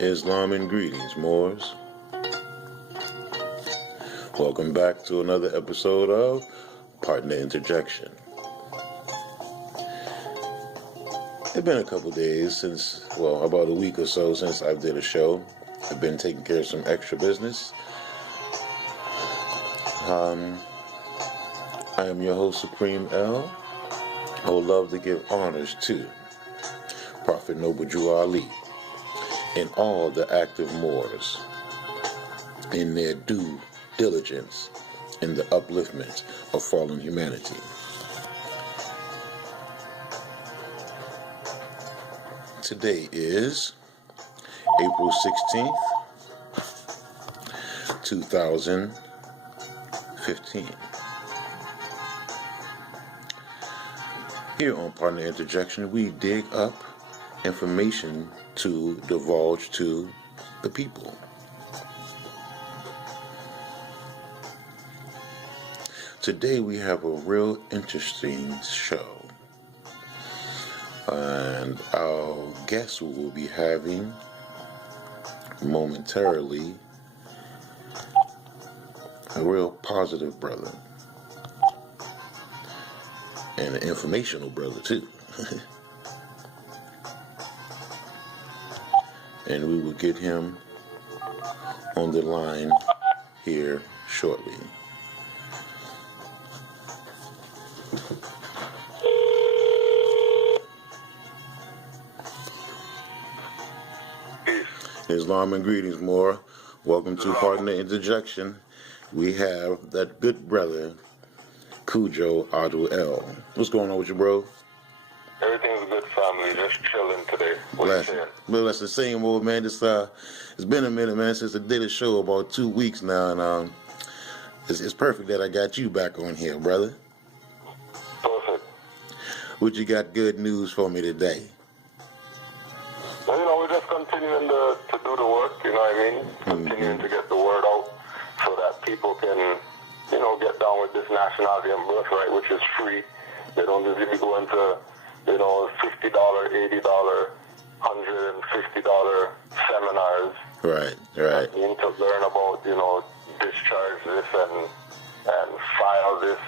Islam and greetings, Moors. Welcome back to another episode of Partner Interjection. It's been a couple days since, about a week or so since I did a show. I've been taking care of some extra business. I am your host, Supreme L. I would love to give honors to Prophet Noble Drew Ali and all the active Moors in their due diligence in the upliftment of fallen humanity. Today is April 16th, 2015. Here on Partner Interjection, we dig up information to divulge to the people. Today we have a real interesting show. And our guest we will be having momentarily, a real positive brother. And an informational brother too. And we will get him on the line here shortly. Islam and greetings, more. Welcome to Partner Interjection. We have that good brother, Kudjo Adwo L. What's going on with you, bro? Everything's good, family. Just chilling today. Well, that's the same old, man. It's been a minute, man, since I did a show, about 2 weeks now, and it's perfect that I got you back on here, brother. Perfect. What you got good news for me today? Well, we're just continuing to do the work, you know what I mean? Continuing to get the word out so that people can, get down with this nationality and birthright, which is free. They don't just be going to, $50, $80, $150 seminars. Right. You need to learn about, discharge this and file this,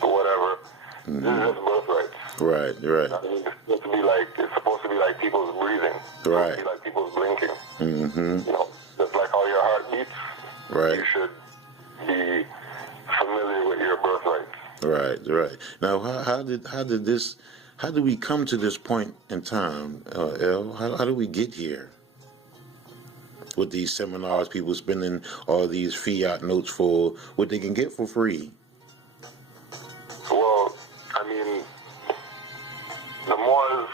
whatever. Mm-hmm. This is just birthright. Right. I mean, it's supposed to be like people's breathing. It's supposed to be like people's blinking. Mm-hmm. Just like how your heart beats. Right. You should be familiar with your birthright. Right. Now, how did we come to this point in time, L? How did we get here? With these seminars, people spending all these fiat notes for what they can get for free. Well, I mean, the Moors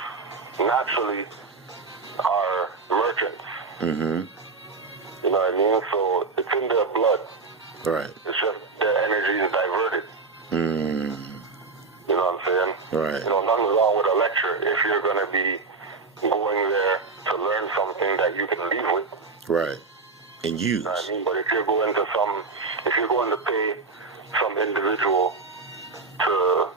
naturally are merchants. Mm-hmm. You know what I mean? So it's in their blood. Right. It's just their energy is diverted. Mm. You know what I'm saying? Right. Nothing's wrong with a lecture if you're going to be going there to learn something that you can leave with. Right. And use. You know what I mean? But if you're going to pay some individual to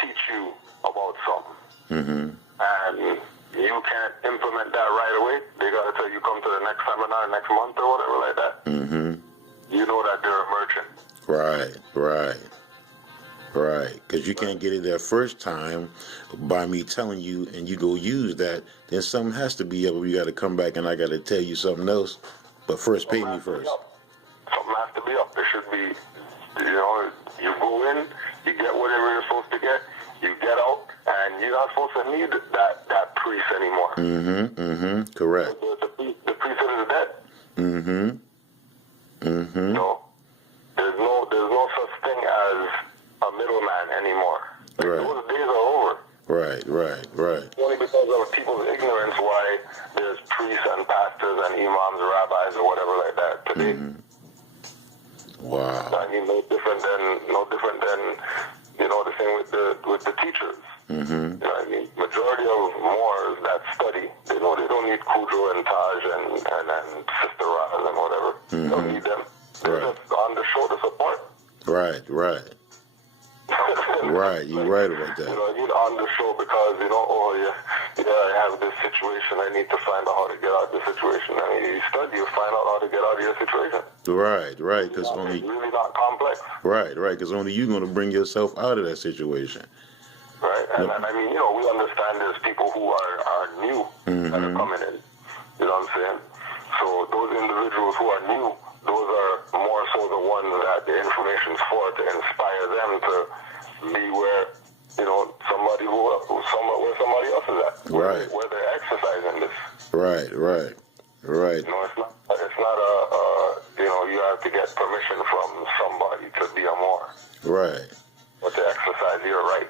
teach you about something, mm-hmm. and you can't implement that right away, they got to tell you come to the next seminar next month or whatever like that. Mm-hmm. You know that they're a merchant. Right. Because you can't get it that first time by me telling you, and you go use that, then something has to be up. You got to come back and I got to tell you something else. But first, pay me first. Something has to be up. There should be, you go in, you get whatever you're supposed to get, you get out, and you're not supposed to need that priest anymore. Mm-hmm. Correct. The priesthood is dead. Mm-hmm. There's no such thing as a middleman anymore. Right. Those days are over. Right. Only because of people's ignorance why there's priests and pastors and imams, rabbis, or whatever like that today. Mm-hmm. Wow. I mean, no different than the thing with the teachers. Mm-hmm. You know what I mean? Majority of Moors that study, they don't need Kudjo and Taj and Sister Raz and whatever. Mm-hmm. They don't need them. They're just on the shoulder support. Right. You're right about that. You're on the show because, I have have this situation. I need to find out how to get out of this situation. I mean, you study, you find out how to get out of your situation. Right, because It's really not complex. Right, because only you're going to bring yourself out of that situation. Right, and I mean, we understand there's people who are new that are coming in. You know what I'm saying? So those individuals who are new, those are more so the ones that the information's for, to inspire them to be where, somebody where somebody else is at. Right. Where they're exercising this. Right. It's not you have to get permission from somebody to be a Moor. Right. Or to exercise your right.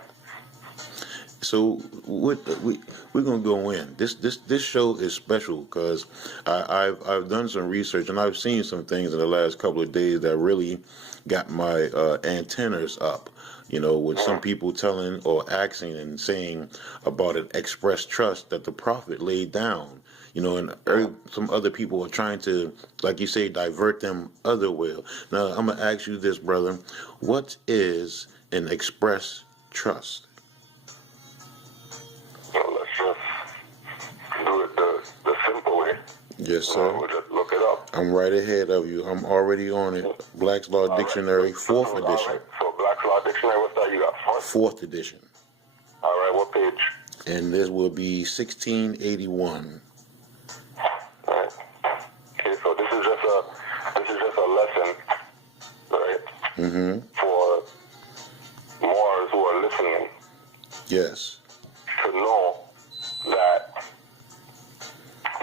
So we're gonna go in. This show is special because I've done some research and I've seen some things in the last couple of days that really got my antennas up. With some people telling or asking and saying about an express trust that the Prophet laid down. And some other people are trying to, like you say, divert them other way. Now I'm gonna ask you this, brother: what is an express trust? Well, let's just do it the simple way. Yes, sir. We'll just look it up. I'm right ahead of you. I'm already on it. Black's Law Dictionary, 4th edition. All right. So Black's Law Dictionary, what's that you got? 4th edition. All right, what page? And this will be 1681. All right. Okay, so this is just a lesson, right? Mm-hmm. For Moors who are listening. Yes. To know that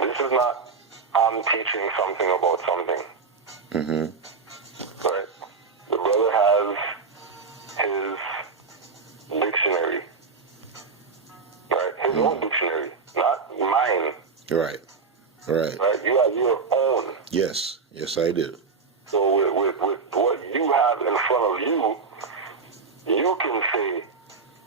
this is not I'm teaching something about something. Mm-hmm. Right? The brother has his dictionary. Right? His own dictionary, not mine. Right. Right? You have your own. Yes, I do. So with what you have in front of you, you can say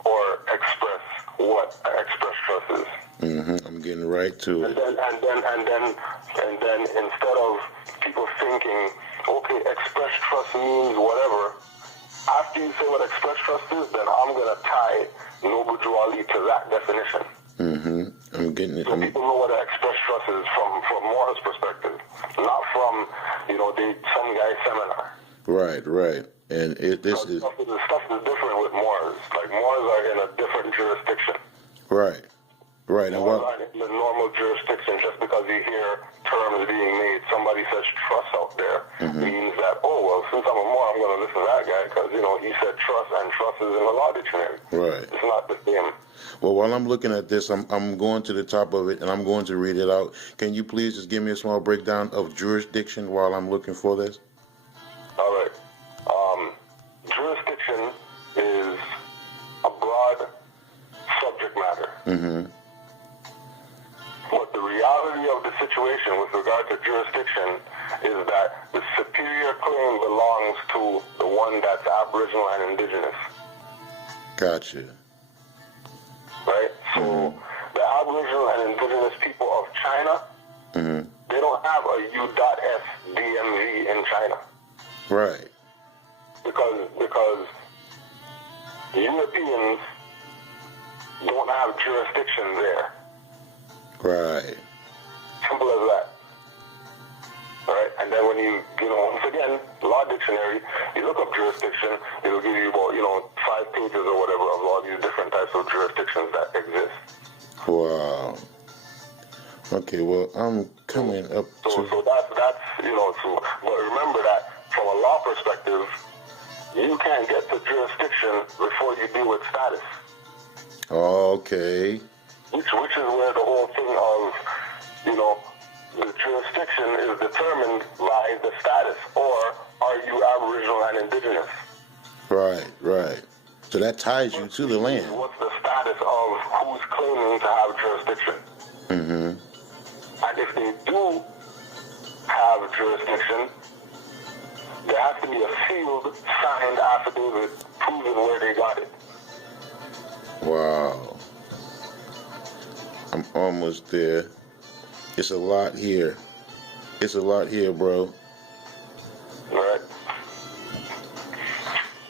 or express what an express trust is. Mm-hmm. I'm getting right to it. And then instead of people thinking, okay, express trust means whatever, after you say what express trust is, then I'm going to tie Noble Juali to that definition. Mm-hmm. I'm getting it. So people know what an express trust is from Moore's perspective, not from, some guy's seminar. Right. And Stuff is different with Moors. Like, Moors are in a different jurisdiction. Right. And Moors aren't in the normal jurisdiction. Just because you hear terms being made, somebody says trust out there, means that, since I'm a Moor, I'm going to listen to that guy because, he said trust, and trust is in the law dictionary. Right. It's not the same. Well, while I'm looking at this, I'm going to the top of it, and I'm going to read it out. Can you please just give me a small breakdown of jurisdiction while I'm looking for this? All right. Jurisdiction is a broad subject matter. Mm-hmm. But the reality of the situation with regard to jurisdiction is that the superior claim belongs to the one that's Aboriginal and Indigenous. Gotcha. Right? So the Aboriginal and Indigenous people of China, they don't have a U.S. DMV in China. Right. Because Europeans don't have jurisdiction there. Right. Simple as that. All right, and then when once again, law dictionary, you look up jurisdiction, it'll give you about, 5 pages or whatever of all these different types of jurisdictions that exist. Wow. Okay, well, I'm coming up to... So that's but remember that from a law perspective, you can't get to jurisdiction before you deal with status. Okay. Which is where the whole thing of, the jurisdiction is determined by the status, or are you Aboriginal and Indigenous? Right. So that ties you to the land. What's the status of who's claiming to have jurisdiction? Mm-hmm. And if they do have jurisdiction, there has to be a sealed, signed affidavit proving where they got it. Wow. I'm almost there. It's a lot here. Bro. Right.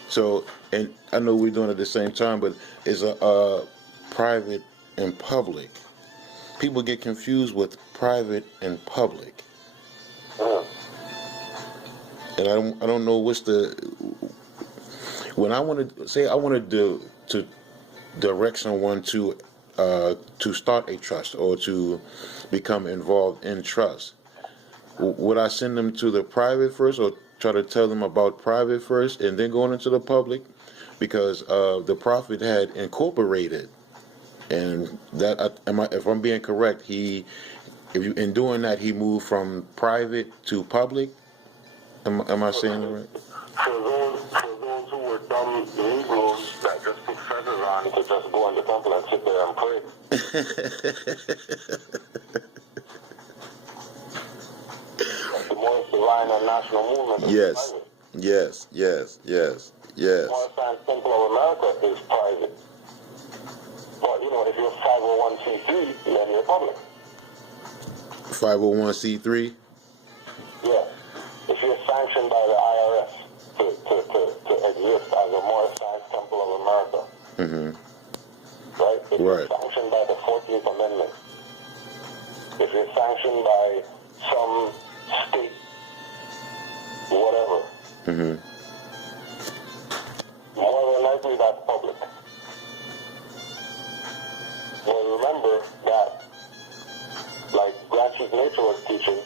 So, and I know we're doing it at the same time, but it's a private and public. people get confused with private and public, and I don't know what's the when I want to say I wanted to direct someone to start a trust or to become involved in trust. Would I send them to the private first, or try to tell them about private first and then going into the public? Because the prophet had incorporated, and that if I'm being correct, in doing that he moved from private to public. Am I saying it right? For those who were dumb Negroes that just put feathers on to just go in the temple and sit there and pray. The most divine and national movement is private. Yes. The Morris Science Temple of America is private. But, if you're 501c3, then you're public. 501c3? Yeah. If you're sanctioned by the IRS to exist as a Morris Science Temple of America. Mm-hmm. Right? If you're sanctioned by the 14th Amendment. If you're sanctioned by some state, whatever. Mm-hmm. More than likely, that's public. But remember that, like Granch's Nature was teaching,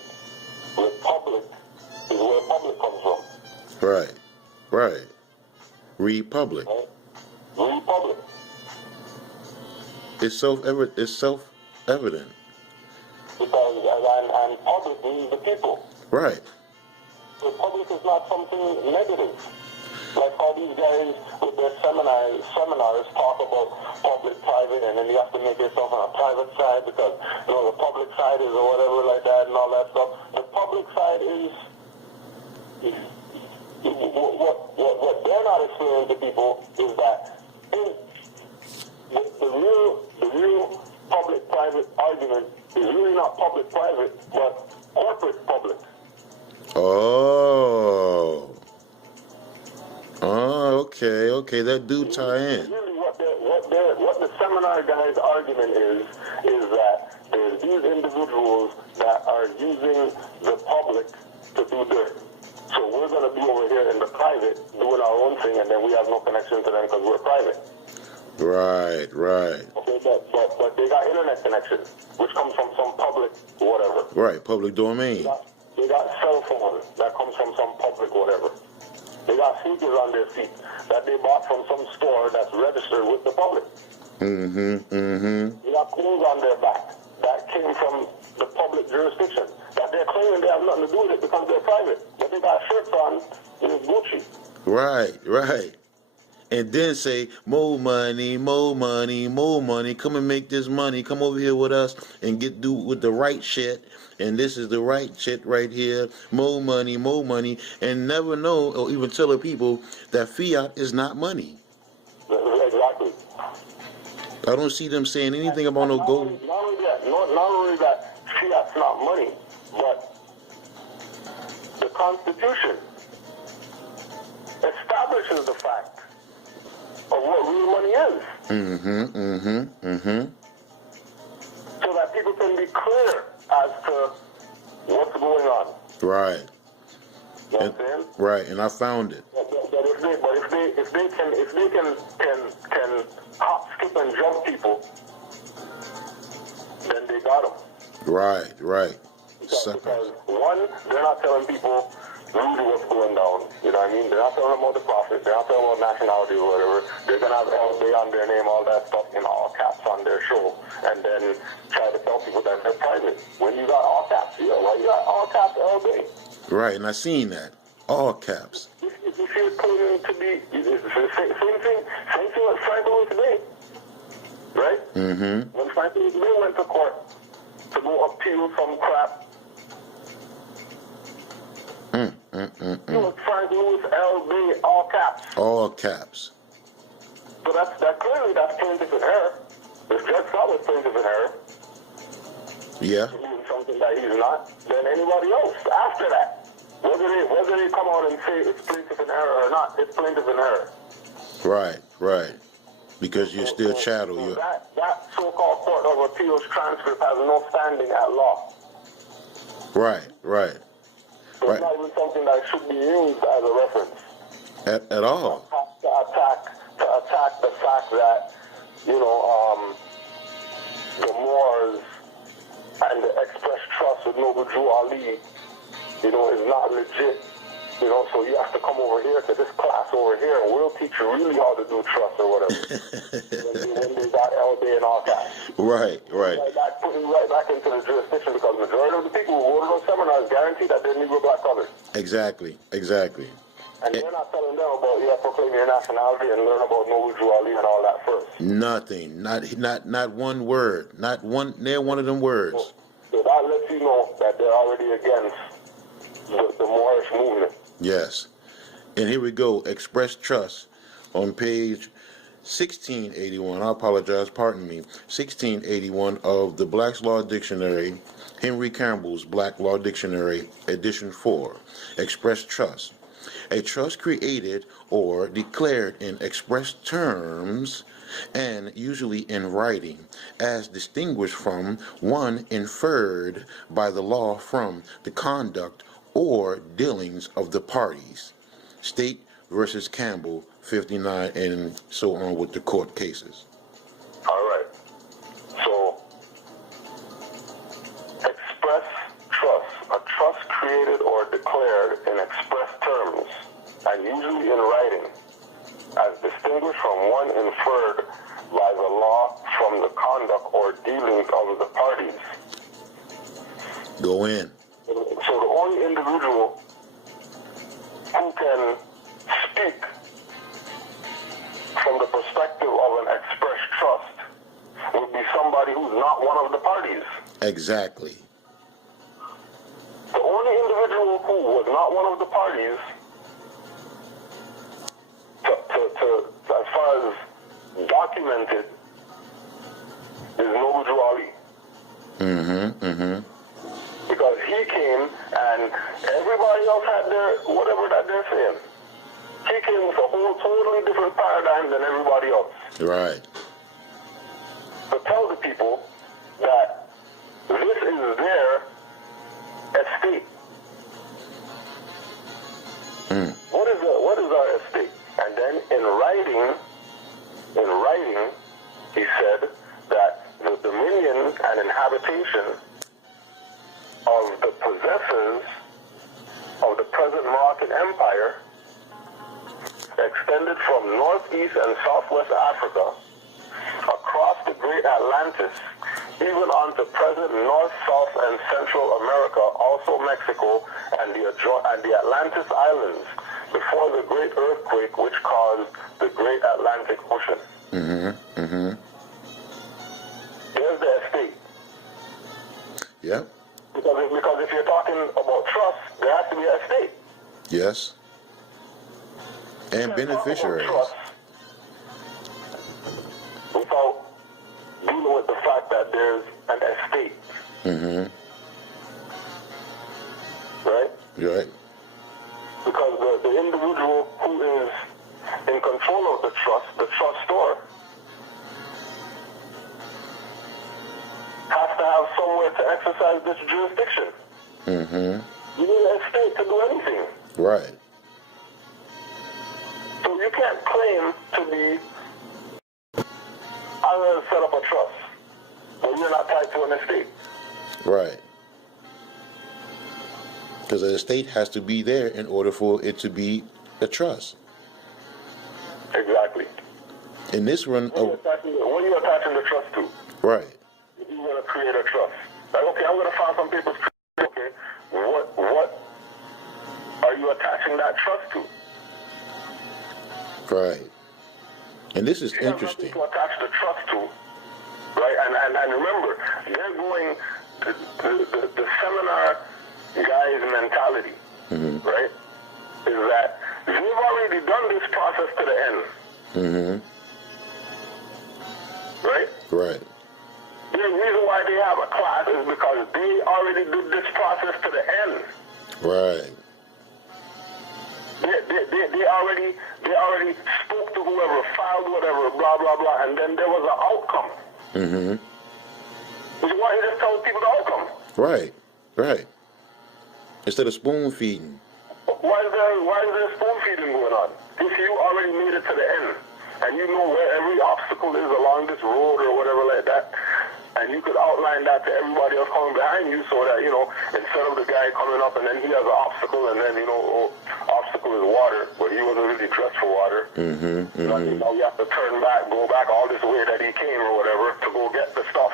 republic is where public comes from. Right. Republic. Right? Republic. It's self-evident. Because and public means the people. Right. The public is not something negative. Like how these guys with their seminars talk about public, private, and then you have to make yourself on a private side because the public side is or whatever like that and all that stuff. The public side is what they're not explaining to people is that the real public-private argument is really not public-private, but corporate-public. Oh, okay, that do tie in. Really, what the seminar guys' argument is that there's these individuals that are using the public to do dirt. So we're going to be over here in the private doing our own thing, and then we have no connection to them because we're private. Right. Okay, but they got internet connection, which comes from some public whatever. Right, public domain. They got cell phone that comes from some public whatever. They got sneakers on their feet that they bought from some store that's registered with the public. They got clothes on their back that came from the public jurisdiction that they're claiming they have nothing to do with it because they're private. But they got shirts on in Gucci. Right. And then say, more money, come and make this money, come over here with us and do with the right shit, and this is the right shit right here, more money, and never know or even tell the people that fiat is not money. Exactly. I don't see them saying anything about no gold. Not only that fiat's not money, but the Constitution establishes the fact of what real money is. So that people can be clear as to what's going on. Right. You know what I'm saying? Right, and I found it. But if they can hop, skip, and jump people, then they got them. Right. Because one, they're not telling people really what's going down. You know what I mean? They're not telling them about the profit. They're not telling them about nationality or whatever. They're going to have LB on their name, all that stuff in all caps on their show, and then try to tell people that they're private. When you got all caps, why you got all caps LB? Right, and I seen that. All caps. If you're claiming to be, same thing with Frank Louis today. Right? When Frank Louis today went to court to go appeal some crap, it was Frank Louis LB, all caps. All caps. So that's plaintiff in error. If Judge Scott was plaintiff in error, yeah, doing something that he's not, then anybody else after that, whether they come out and say it's plaintiff in error or not, it's plaintiff in error. Right. Because you're still chattel. So that so-called Court of Appeals transcript has no standing at law. Right, right. So it's not even something that should be used as a reference. At all. To attack the fact that, you know, the Moors and the Express Trust with Noble Drew Ali, you know, is not legit. You know, so you have to come over here to this class over here, and we'll teach you really how to do trust or whatever. when they got LD and all that. Right, right. Putting right back into the jurisdiction, because the majority of the people who go to those seminars guarantee that they're Negro black covered. Exactly, exactly. And they're not telling them about, proclaim your nationality and learn about Noble Drew Ali and all that first. Nothing. Not one word. Not one of them words. So that lets you know that they're already against the Moorish movement. Yes. And here we go. Express Trust on page 1681. I apologize, pardon me. 1681 of the Black's Law Dictionary, Henry Campbell's Black Law Dictionary, edition 4. Express Trust. A trust created or declared in express terms and usually in writing, as distinguished from one inferred by the law from the conduct or dealings of the parties. State versus Campbell, 59, and so on with the court cases. All right. So, express trust. A trust created or declared in express terms, and usually in writing, as distinguished from one inferred by the law from the conduct or dealings of the parties. Go in. So the only individual who can speak from the perspective of an express trust would be somebody who's not one of the parties. Exactly. The only individual who was not one of the parties, as far as documented, is Noble Drew Ali. Because he came and everybody else had their whatever that they're saying. He came with a whole totally different paradigm than everybody else. Right. To tell the people that this is their estate. What is our estate? And then in writing, he said that the dominion and inhabitation of the possessors of the present Moroccan Empire extended from northeast and southwest Africa across the great Atlantis, even onto present North, South, and Central America, also Mexico, and the Atlantis Islands, before the great earthquake which caused the great Atlantic Ocean. There's the estate. Yep. Because if you're talking about trust, there has to be an estate. Yes. And beneficiaries. Trust without dealing with the fact that there's an estate. Right? Right. Because the individual who is in control of the trustor, has to have somewhere to exercise this jurisdiction. You need an estate to do anything. Right. So you can't claim to be, I'm going to set up a trust, but you're not tied to an estate. Right. Because the estate has to be there in order for it to be a trust. Exactly. In this run what are you attaching the trust to? Right. If you're going to create a trust. Like, okay, I'm going to file some papers. Okay, what are you attaching that trust to? Right. And this is interesting. To attach the trust to, right? And remember, they're going the seminar guy's mentality, right? Is that they've already done this process to the end. Right? Right. The reason why they have a class is because they already did this process to the end. Right. They already they already spoke to whoever, filed whatever, blah, blah, blah, and then there was an outcome. Mm-hmm. Why you just tell people the outcome? Right, right. Instead of spoon feeding. Why is there spoon feeding going on? If you already made it to the end, and you know where every obstacle is along this road or whatever like that, and you could outline that to everybody else coming behind you so that, instead of the guy coming up and then he has an obstacle and then, obstacle is water, but he wasn't really dressed for water. Mm-hmm, mm-hmm. Now you have to turn back, go back all this way that he came or whatever to go get the stuff.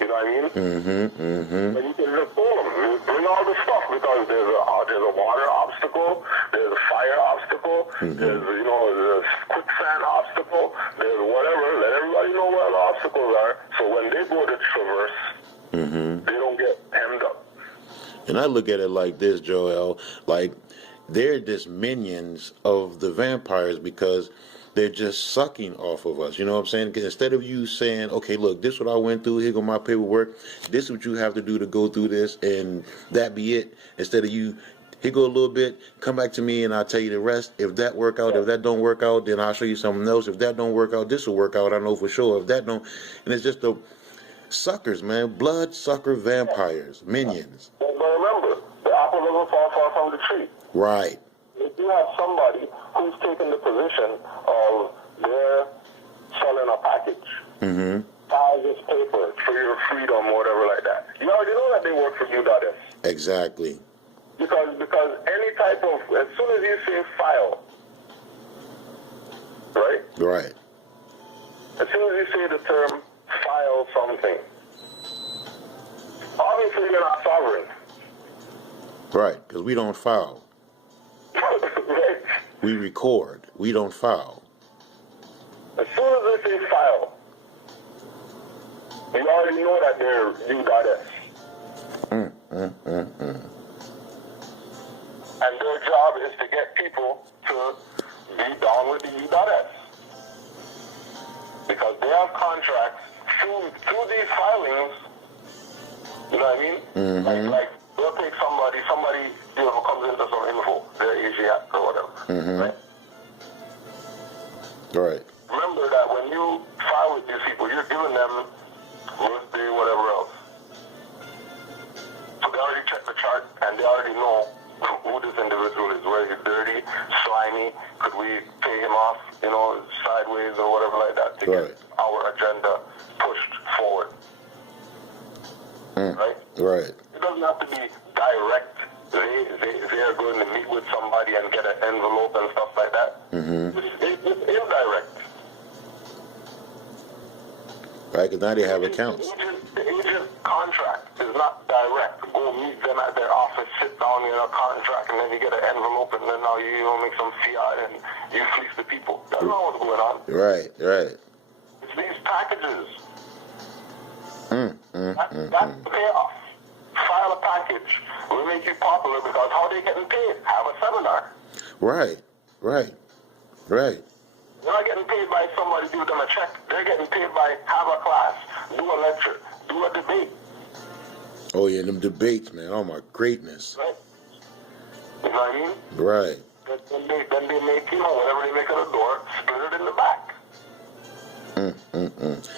You know what I mean? Mm-hmm, mm-hmm. And you can just pull them, bring all the stuff because there's a water obstacle, there's a fire obstacle, mm-hmm. there's there's quicksand obstacle, there's whatever. Let everybody know where the obstacles are, so when they go to traverse, mm-hmm. they don't get hemmed up. And I look at it like this, Joel, like they're just minions of the vampires because they're just sucking off of us. You know what I'm saying? Because instead of you saying, okay, look, this is what I went through, here go my paperwork, this is what you have to do to go through this, and that be it. Instead of you, here go a little bit, come back to me and I'll tell you the rest. If that work out, if that don't work out, then I'll show you something else. If that don't work out, this will work out, I know for sure. If that don't, and it's just the suckers, man, blood sucker vampires, minions. But remember, the apple doesn't fall far from the tree. Right. If you have somebody who's taken the position of they're selling a package, mm-hmm. file this paper for your freedom or whatever like that, you already know that they work for you, that is. Exactly. Because any type of, as soon as you say file, right? Right. As soon as you say the term file something, obviously you're not sovereign. Right, because we don't file. Right? We record. We don't file. As soon as they say file, you already know that they're U.S. And their job is to get people to be down with the U.S. Because they have contracts through these filings, you know what I mean? Mm-hmm. Like they'll take somebody comes into some info, their Asia or whatever, mm-hmm. right? Right. Remember that when you file with these people, you're giving them birthday, whatever else. So they already checked the chart and they already know who this individual is, where he's dirty, slimy, could we pay him off, sideways or whatever like that to right. get our agenda pushed forward. Right? Right. It doesn't have to be direct. They are going to meet with somebody and get an envelope and stuff like that. Mm-hmm. It's indirect. Right, because now they have accounts. The agent contract is not direct. Go meet them at their office, sit down in a contract, and then you get an envelope, and then now you make some fiat and you fleece the people. That's not what's going on. Right, right. It's these packages. That's the payoff. File a package. We'll make you popular because how they getting paid? Have a seminar. Right, right, right. They're not getting paid by somebody give them a check. They're getting paid by have a class, do a lecture, do a debate. Oh yeah, them debates, man. Oh my greatness. Right? You know what I mean? Right. Then they make, whatever they make at the door, split it in the back.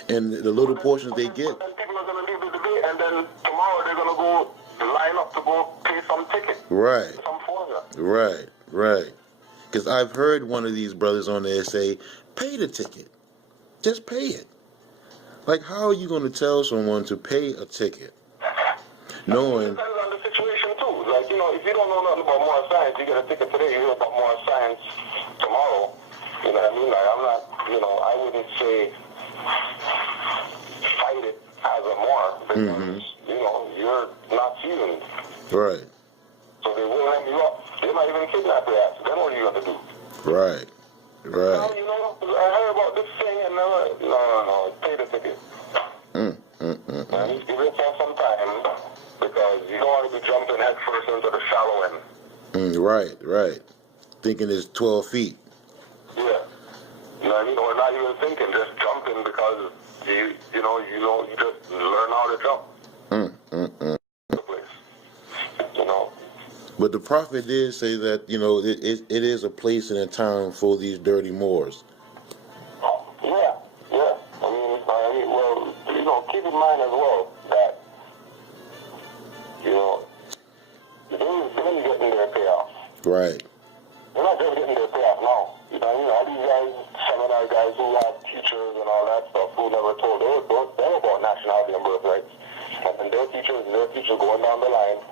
And the little portions they get. Then people are going to leave the debate, and then tomorrow they're going to go line up to go pay some ticket. Right. Some formula. Right, right. Because I've heard one of these brothers on there say, pay the ticket. Just pay it. Like, how are you going to tell someone to pay a ticket? Knowing... It depends on the situation, too. Like, if you don't know nothing about moral science, you get a ticket today, you hear about moral science tomorrow. You know what I mean? Like, I'm not, I wouldn't say fight it as a moral because, you're not seasoned. Right. So they will hang you up. They might even kidnap your ass. Then what are you going to do? Right. Right. I heard about this thing and no, pay the ticket. And give yourself some time because you don't want to be jumping head first into the shallow end. Right, right. Thinking it's 12 feet. Yeah. You know what I mean? Or not even thinking, just jumping because you just learn how to jump. The place. But But the prophet did say that, it is a place and a time for these dirty Moors. Yeah, yeah. Well, keep in mind as well that, they're getting their payoff. Right. They're not just getting their payoff now. All these guys, seminar guys who have teachers and all that stuff who never told them about nationality and birthrights. And their teachers going down the line.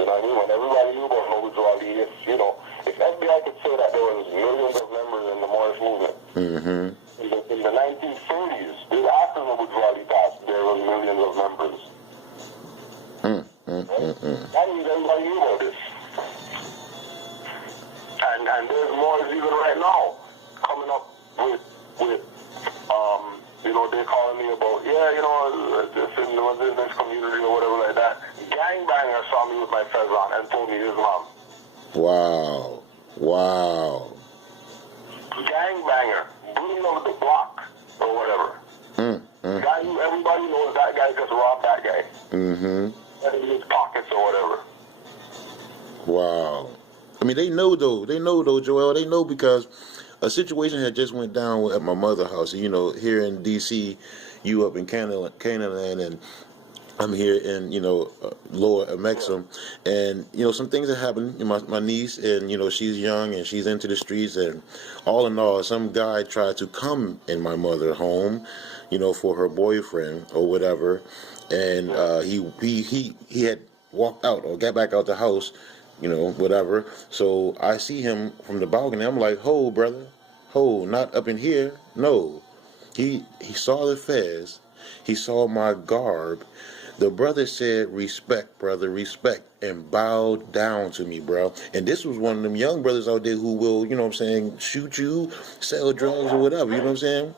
When everybody knew about Noble Drawley, if FBI could say that there was millions of members in the Moorish movement, in the 1930s, after Noble Drawley passed, there were millions of members. That means everybody knew about this. And there's Moors even right now coming up with they're calling me about, this community or whatever like that. Gangbanger saw me with my fez on and told me his mom. Wow. Gangbanger, booting over the block or whatever. Guy who everybody knows that guy just robbed that guy. And in his pockets or whatever. Wow. I mean, they know though, Joel. They know because a situation had just went down at my mother's house. Here in D.C., you up in Canaanland, and I'm here in, Lower Mexham. And, some things that happened. My niece, and, she's young and she's into the streets. And all in all, some guy tried to come in my mother's home, for her boyfriend or whatever. And he had walked out or got back out the house, whatever. So I see him from the balcony. I'm like, ho, brother. Ho, not up in here. No. He saw the fez. He saw my garb. The brother said, respect, brother, respect, and bowed down to me, bro. And this was one of them young brothers out there who will, shoot you, sell drugs or whatever, you know what I'm saying?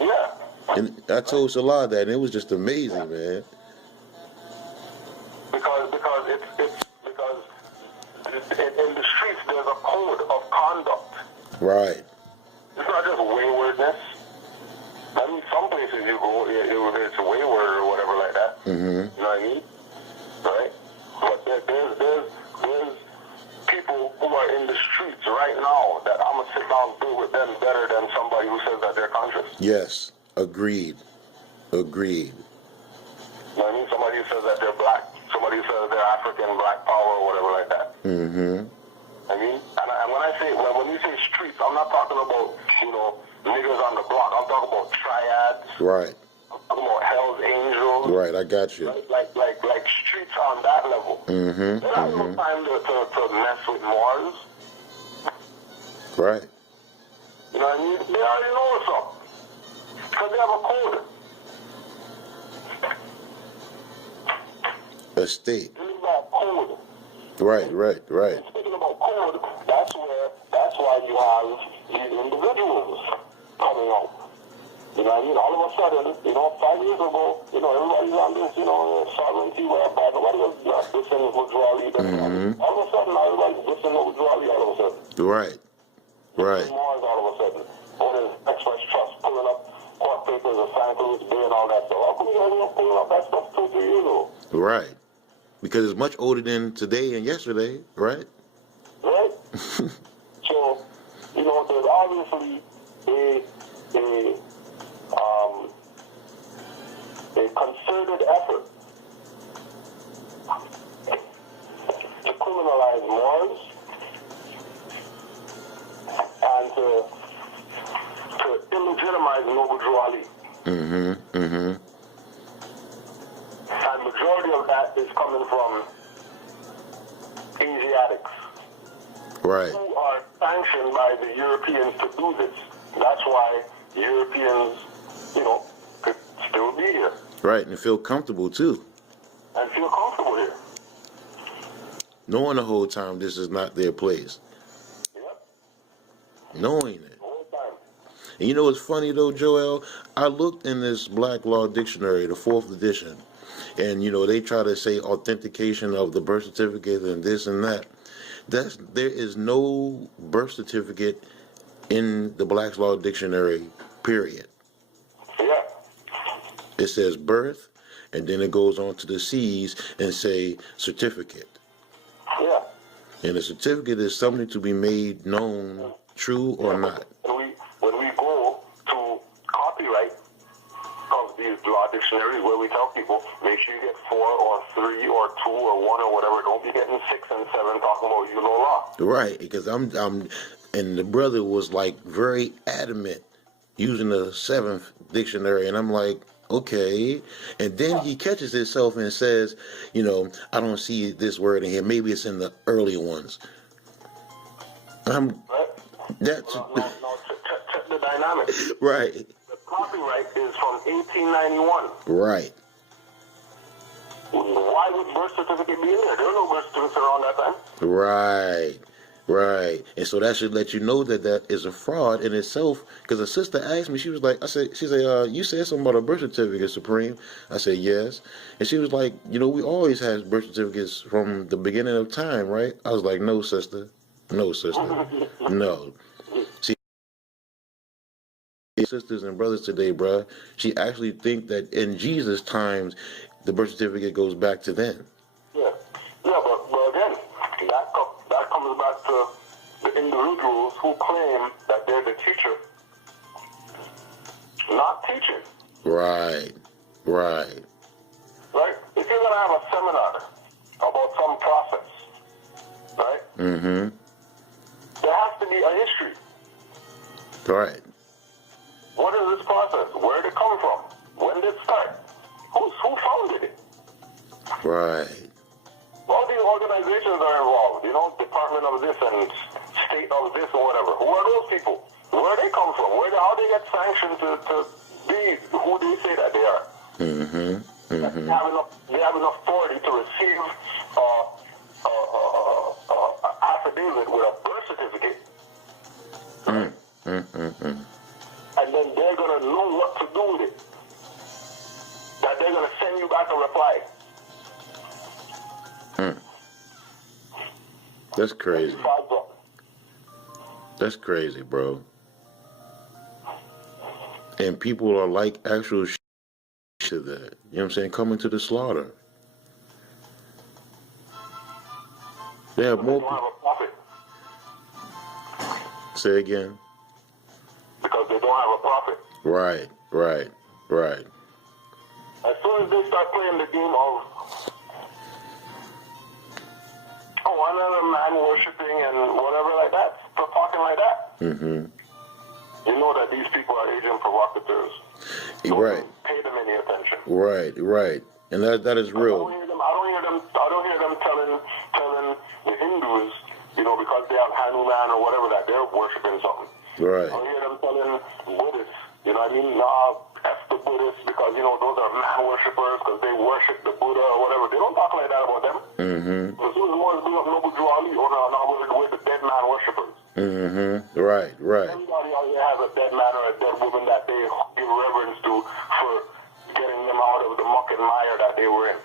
Yeah. And I told Salah that, and it was just amazing, man. Because in the streets there's a code of conduct. Right. It's not just waywardness. Some places you go, it's wayward or whatever like that. You know what I mean? Right? But there's people who are in the streets right now that I'm gonna sit down and deal with them better than somebody who says that they're conscious. Yes. Agreed. You know what I mean? Somebody who says that they're black. Somebody who says they're African, black power or whatever like that. I mean, and when you say streets, I'm not talking about, niggas on the block. I'm talking about triads. Right. I'm talking about Hell's Angels. Right, I got you. Like streets on that level. They don't have no time to mess with Moors. Right. You know what I mean? They already know what's up. Because they have a code. A state. They live by a code. Right. Speaking about code, that's why you have these individuals coming out. You know what I mean? All of a sudden, 5 years ago, everybody's on this, sovereignty, whatever. Nobody was dissing Withdrawal. All of a sudden, everybody's dissing Withdrawal all of a sudden. Right. Mars all of a sudden. Or there's Express Trust pulling up court papers of St. Louis Bay and all that stuff. How come you guys not pulling up that stuff 2-3 years ago? Right. Because it's much older than today and yesterday, right? Right? So, there's obviously a concerted effort to criminalize Moors and to illegitimize Noble Drawley. And majority of that is coming from Asiatics. Right. Who are sanctioned by the Europeans to do this. That's why Europeans, could still be here. Right, and feel comfortable too. And feel comfortable here. Knowing the whole time this is not their place. Yep. Knowing it. The whole time. And you know what's funny though, Joel? I looked in this Black Law Dictionary, the 4th edition, and they try to say authentication of the birth certificate and this and that. There is no birth certificate in the Black Law Dictionary, period. Yeah. It says birth, and then it goes on to the C's and say certificate. Yeah. And a certificate is something to be made known, true or not. When we go to copyright of these law dictionaries, where we tell people, make sure you get 4 or 3 or 2 or 1 or whatever. Don't be getting 6 and 7 talking about you know law. Right, because I'm, and the brother was like very adamant using the 7th dictionary, and I'm like, okay. And then he catches himself and says, you know, I don't see this word in here. Maybe it's in the early ones. Right? That's no, check the dynamics. right. The copyright is from 1891. Right. Why would birth certificate be in there? There were no birth certificates around that time. Right. Right. And so that should let you know that that is a fraud in itself. Because a sister asked me, she was like, she said, you said something about a birth certificate, Supreme. I said, yes. And she was like, you know, we always had birth certificates from the beginning of time, right? I was like, no, sister. No, sister. No. See, sisters and brothers today, bruh, she actually think that in Jesus' times, the birth certificate goes back to them. Yeah, but again, that comes back to the individuals who claim that they're the teacher, not teaching. Right. Right? If you're going to have a seminar about some process, right? Mm-hmm. There has to be a history. Right. What is this process? Where did it come from? When did it start? Who founded it? Right. All these organizations are involved, you know, Department of this and State of this or whatever. Who are those people? Where they come from? How they get sanctioned to be who they say that they are? Mm-hmm. Mm-hmm. They have enough authority to receive affidavit with a birth certificate. And then they're going to know what to do with it. That they're going to send you back a reply. That's crazy. That's crazy, bro. And people are like actual to that. You know what I'm saying? Coming to the slaughter. They have more. They don't have a profit. Say again. Because they don't have a profit. Right. As soon as they start playing the game of another man worshipping and whatever like that, talking like that, you know that these people are agent provocateurs. Right. Don't pay them any attention. Right. And that is real. I don't hear them telling the Hindus, you know, because they have Hanuman or whatever, that they're worshipping something. Right. I don't hear them telling Buddhists, you know what I mean? F the Buddhists, because, you know, those are man worshippers because they worship the Buddha or whatever. They don't talk like that about them. As soon as more bring up Noble Drew Ali, we're the dead man worshippers. Right. Everybody out here has a dead man or a dead woman that they give reverence to for getting them out of the muck and mire that they were in.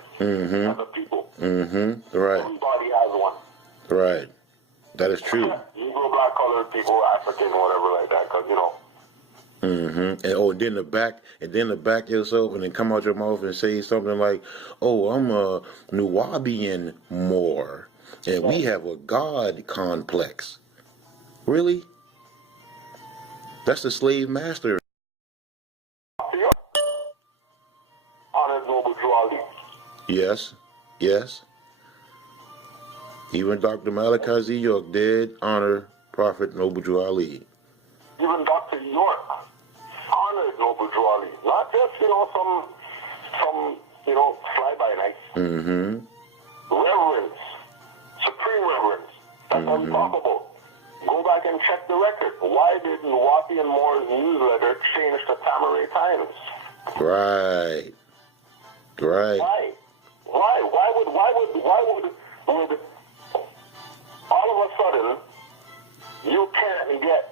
As a people. Right. Everybody has one. Right. That is true. Negro, black, colored people, African, whatever like that, because, you know. And then the back yourself and then come out your mouth and say something like, oh, I'm a Nubian Moor and we have a God complex. Really? That's the slave master. Honored Noble Drew Ali. Yes. Even Dr. Malachi Z. York did honor Prophet Noble Drew Ali. Even Dr. York honored Noble Drew Ali. Not just, you know, some you know, fly-by-night. Reverence. Supreme reverence. That's unstoppable. Go back and check the record. Why did Nuwapi and Moore's newsletter change to Tamaray Times? Right. Why would all of a sudden you can't get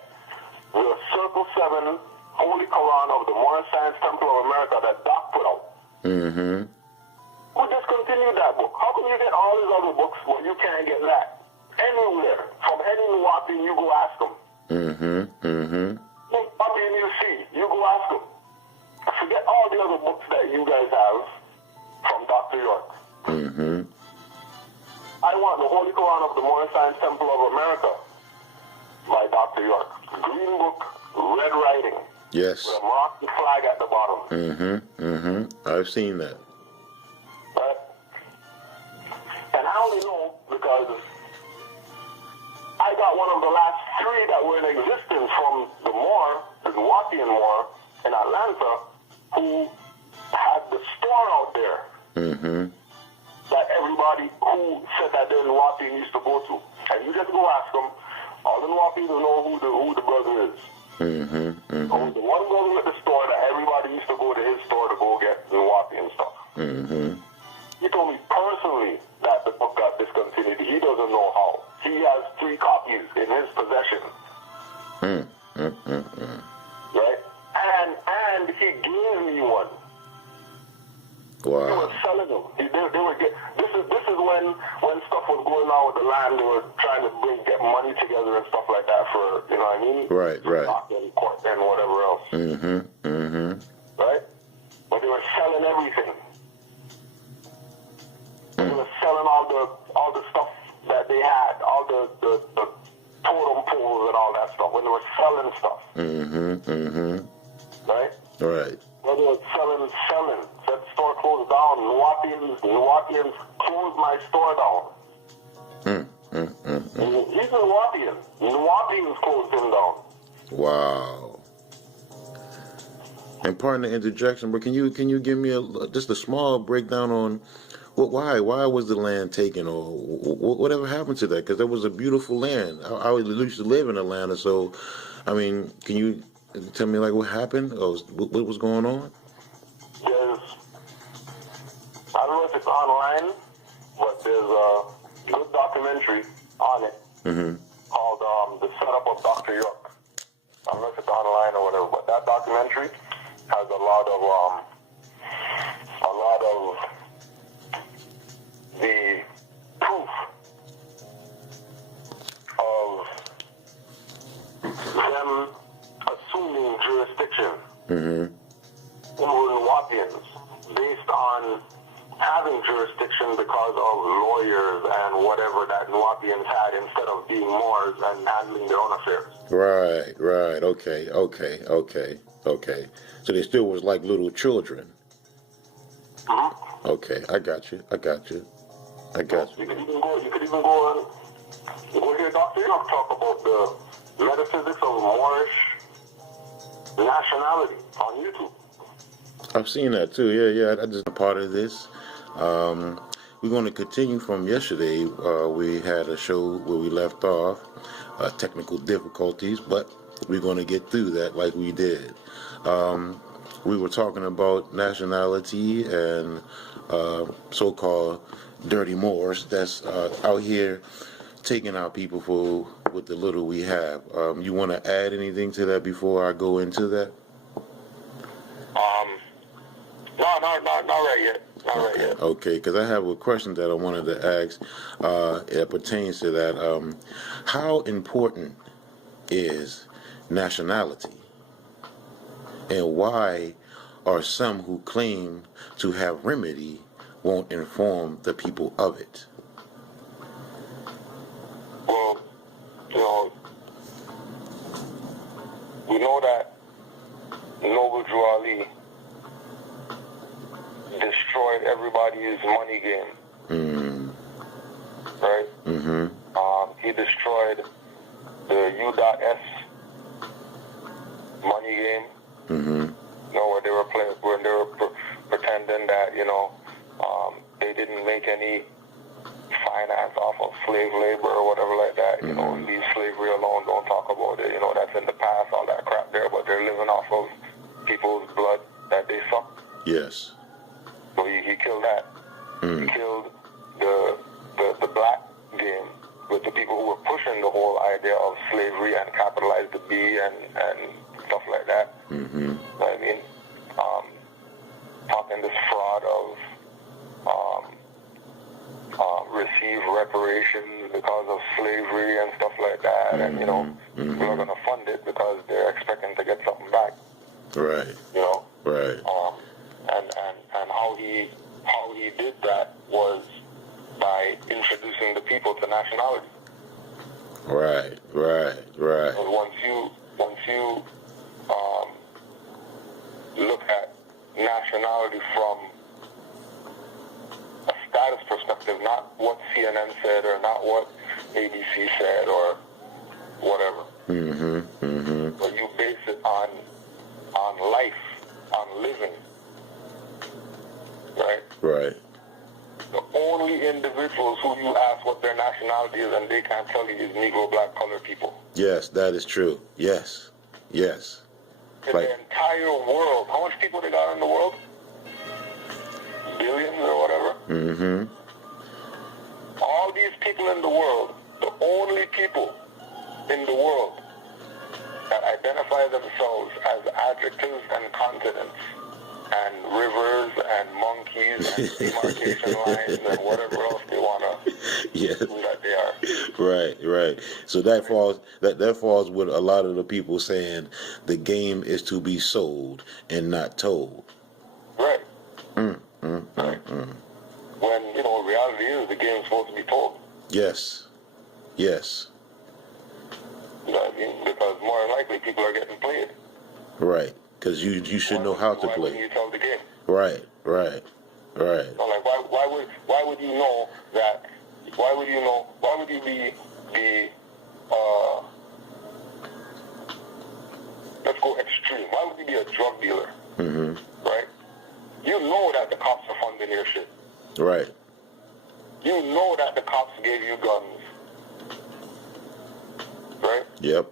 the Circle 7 Holy Quran of the Moorish Science Temple of America that Doc put out? Who discontinued that book? How come you get all these other books when you can't get that? Anywhere. From any Nuwapi, you go ask them. Nuwapi you see, you go ask them. Forget all the other books that you guys have from Dr. York. I want the Holy Quran of the Moorish Science Temple of America by Dr. York. Green book, red writing. Yes. With a Moroccan flag at the bottom. I've seen that. Right? And I only know because I got one of the last three that were in existence from the Moor, the Nuwapian Moor in Atlanta, who had the store out there that everybody who said that they're Nuwapian used to go to. And you just go ask them, all the Nuwapians know who the brother is. The one brother at the store that everybody used to go to his store to go get Nuwapian stuff. He told me personally that the book got discontinued. He doesn't know how. He has 3 copies in his possession. Right? And he gave me one. Wow. He was selling them. They were this is when stuff was going on with the land. They were trying to get money together and stuff like that for, you know what I mean? Right. And court and whatever else. Right? But they were selling everything. They were selling all the stuff that they had, all the totem poles and all that stuff. When they were selling stuff. Right? Right. When they were selling. Said the store closed down. Nuwapians closed my store down. He's a Nuwapian. Nuwapians closed him down. Wow. And pardon the interjection, but can you give me just a small breakdown on why was the land taken, or whatever happened to that? Because that was a beautiful land. I used to live in Atlanta, so I mean, can you tell me like what happened or what was going on? I don't know if it's online, but there's a good documentary on it called The Setup of Dr. York. I don't know if it's online or whatever, but that documentary has a lot of the proof of them assuming jurisdiction over Nuwapians based on having jurisdiction because of lawyers and whatever that Nuwapians had instead of being Moors and handling their own affairs. Right. Okay. So they still was like little children. Okay, I got you. You could even go hear Dr. York talk about the metaphysics of Moorish nationality on YouTube. I've seen that too. Yeah. That's just a part of this. We're going to continue from yesterday. We had a show where we left off, technical difficulties, but we're going to get through that like we did. We were talking about nationality and so-called dirty Moors that's out here taking our people for with the little we have. You want to add anything to that before I go into that? No, not right yet. Okay, because I have a question that I wanted to ask. It pertains to that. How important is nationality? And why are some who claim to have remedy won't inform the people of it? Well, we know that Noble Drew Ali destroyed everybody's money game. Right? He destroyed the U.S. money game. Where they were pretending that they didn't make any finance off of slave labor or whatever like that. Leave slavery alone. Don't talk about it. That's in the past. All that crap there. But they're living off of people's blood that they suck. Yes. So he killed that. He killed the black game with the people who were pushing the whole idea of slavery and capitalize the B and stuff like that. I mean, talking this fraud of receive reparations because of slavery and stuff like that, and people are going to fund it because they're expecting to get something back. Right. Right. And how he did that was by introducing restricting the people to nationality. Right. Because once you look at nationality from a status perspective, not what CNN said or not what ABC said or whatever. But you base it on life, on living, right? Right. The only individuals who you ask what their nationality is and they can't tell you is Negro, black, colored people. Yes, that is true. Yes. In Like, the entire world, how much people they got in the world? Billions or whatever. All these people in the world, the only people in the world that identify themselves as adjectives and continents and rivers and monkeys and demarcation lines and whatever else they want to do that they are. Right. So that falls with a lot of the people saying the game is to be sold and not told. Right. When, reality is the game is supposed to be told. Yes. You know what I mean? Because more than likely people are getting played. Right. Because you should know how to Why play. wouldn't you tell the game? Right. So like, why would you know that? Why would you be let's go extreme. Why would you be a drug dealer? Right? You know that the cops are funding your shit. Right. You know that the cops gave you guns. Right? Yep.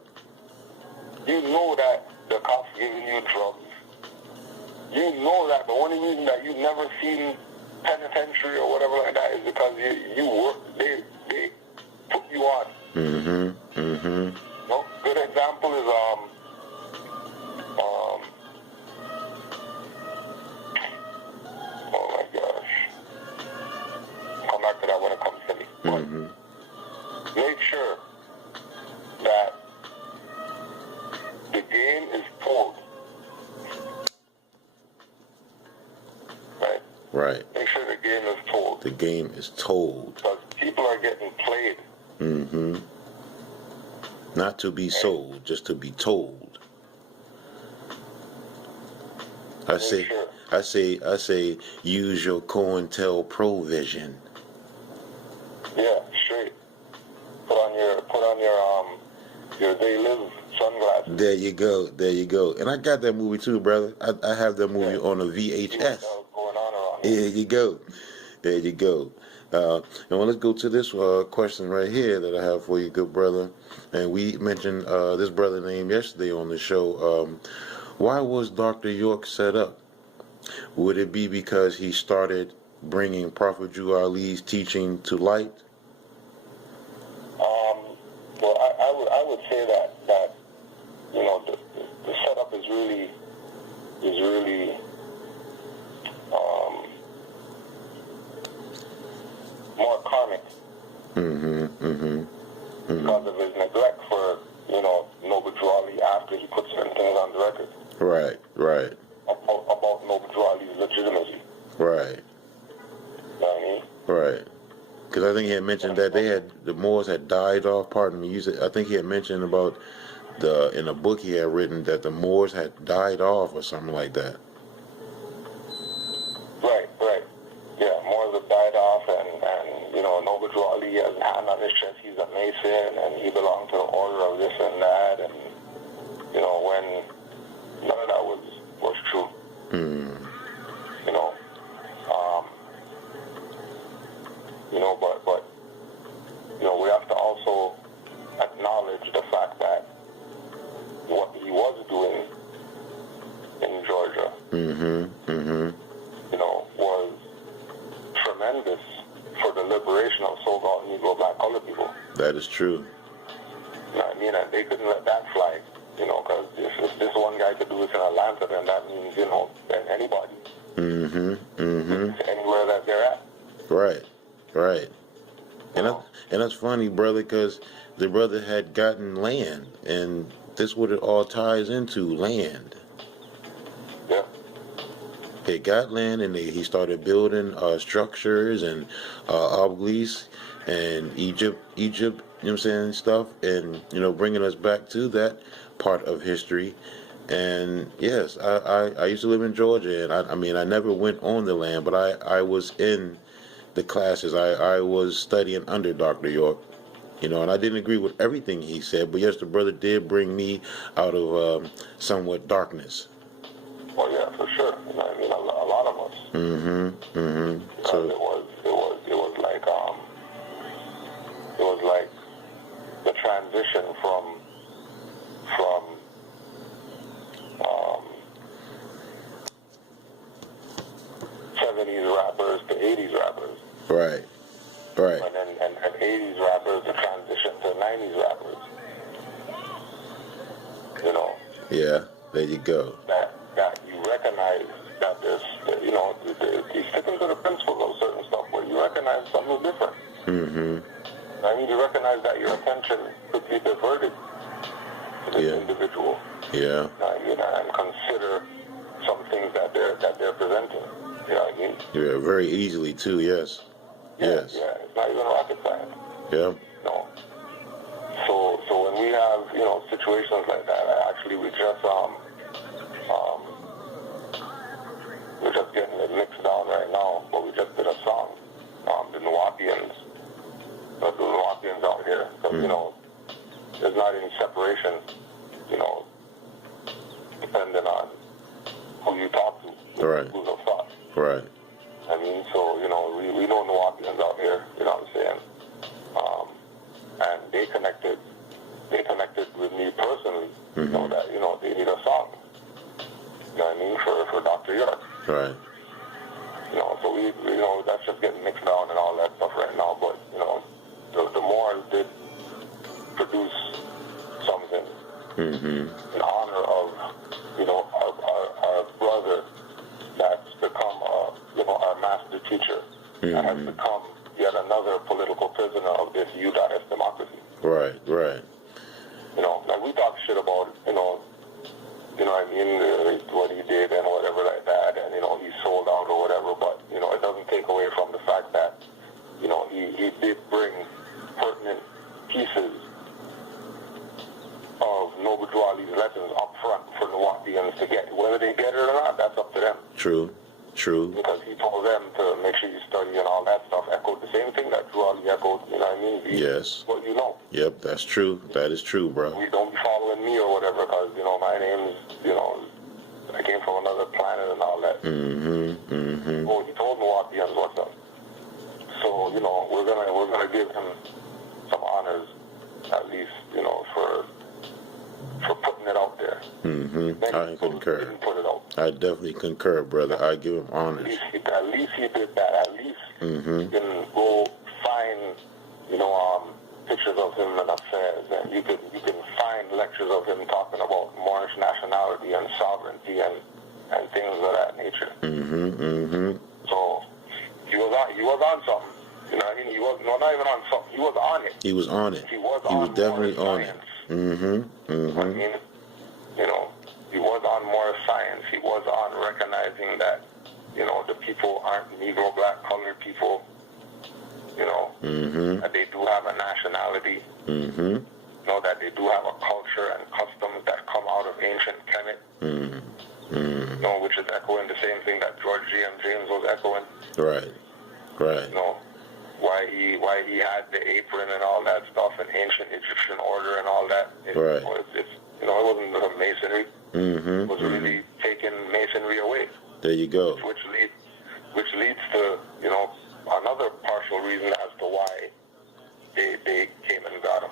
You know that the cops giving you drugs. You know that the only reason that you've never seen penitentiary or whatever like that is because they put you on. No? Good example is oh my gosh. Come back to that when it comes to me. But make sure that the game is told. Right. Make sure the game is told. The game is told. Because people are getting played. Not to be sold, just to be told. I say, use your COINTELPRO vision. Yeah, straight. Put on your They Live sunglasses. There you go. And I got that movie too, brother. I have that movie on a VHS. There you go. And let's go to this question right here that I have for you, good brother. And we mentioned this brother name yesterday on the show. Why was Dr. York set up? Would it be because he started bringing Prophet Drew Ali's teaching to light? Well, I would say that the setup is really more karmic because of his neglect for Noble Drew Ali after he put certain things on the record. Right. About Noble Drew Ali's legitimacy. Right. You know what I mean? Right. Because I think he had mentioned that the Moors had died off. Pardon me. I think he had mentioned about in a book he had written that the Moors had died off or something like that. Right. Yeah, Moors have died off, and Noble Drew Ali has a hand on his chest. He's a Mason, and he belonged to the order of this and that, and when none of that was true. But we have to also acknowledge the fact that what he was doing in Georgia, was tremendous for the liberation of so-called Negro, black, colored people. That is true. You know what I mean? And they couldn't let that fly, because if this one guy could do it in Atlanta, then that means, anybody. Anywhere that they're at. Right. And that's funny, brother, because the brother had gotten land, and this what it all ties into, land. Yeah. He got land, and he started building structures and obelisk and Egypt, you know what I'm saying, stuff, and bringing us back to that part of history. And yes, I used to live in Georgia, and I mean I never went on the land, but I was in the classes. I was studying under Dr. York, and I didn't agree with everything he said, but yes, the brother did bring me out of somewhat darkness. Well, yeah, for sure. I mean, a lot of us. Because So it was like the transition from 70s rappers to 80s rappers. right. And then and 80s rappers, the transition to 90s rappers. Yeah, there you go. That you recognize that there's, he's sticking to the principles of certain stuff, but you recognize something different. I mean, you recognize that your attention could be diverted to this individual. Yeah. And consider some things that they're presenting. You know what I mean? Yeah, very easily too. Yes. Yes. Yeah, it's not even rocket science. Yeah. No. So when we have situations like that, we're just getting it mixed down right now. But we just did a song, the Nuwapians out here. So there's not any separation, depending on who you talk to, Right. who's of thought. Right. I mean, so, we know Nuwapians out here, you know what I'm saying? And they connected with me personally, that, they need a song, you know what I mean, for Dr. York. Right. So we that's just getting mixed down and all that stuff right now, but, the Moors did produce something in honor of, our brother that's become, our master teacher, and has become yet another political prisoner of this U.S. democracy. Right. Right. Like we talk shit about, what I mean, what he did and whatever like that, and, he sold out or whatever, but, it doesn't take away from the fact that, he did bring pertinent pieces of Noble Drew Ali's lessons up front for the Nuwapians to get. Whether they get it or not, that's up to them. True. Because he told them to make sure you study and all that stuff. Echoed the same thing that Drew Ali echoed, you know what I mean? Yes. What you know. Yep, that's true. That is true, bro. You don't be following me or whatever, because, my name's, I came from another planet and all that. Oh, he told Nuwapians what's up. So, we're gonna give him some honors, at least, for putting it out there. I concur. Didn't put it out. I definitely concur, brother. I give him honors. At least he did that. At least you can go find, pictures of him in affairs, and you can find lectures of him talking about Moorish nationality and sovereignty and things of that nature. So he was on something. He was not even on something. He was on it. He was on it. He was definitely on it. I mean, he was on more science. He was on recognizing that, the people aren't Negro, black, colored people, that they do have a nationality, that they do have a culture and customs that come out of ancient Kemet, which is echoing the same thing that George G.M. James was echoing. Right. Why he had the apron and all that stuff and ancient Egyptian order and all that. It wasn't the masonry. It was really taking masonry away. There you go. Which leads to, another partial reason as to why they came and got him.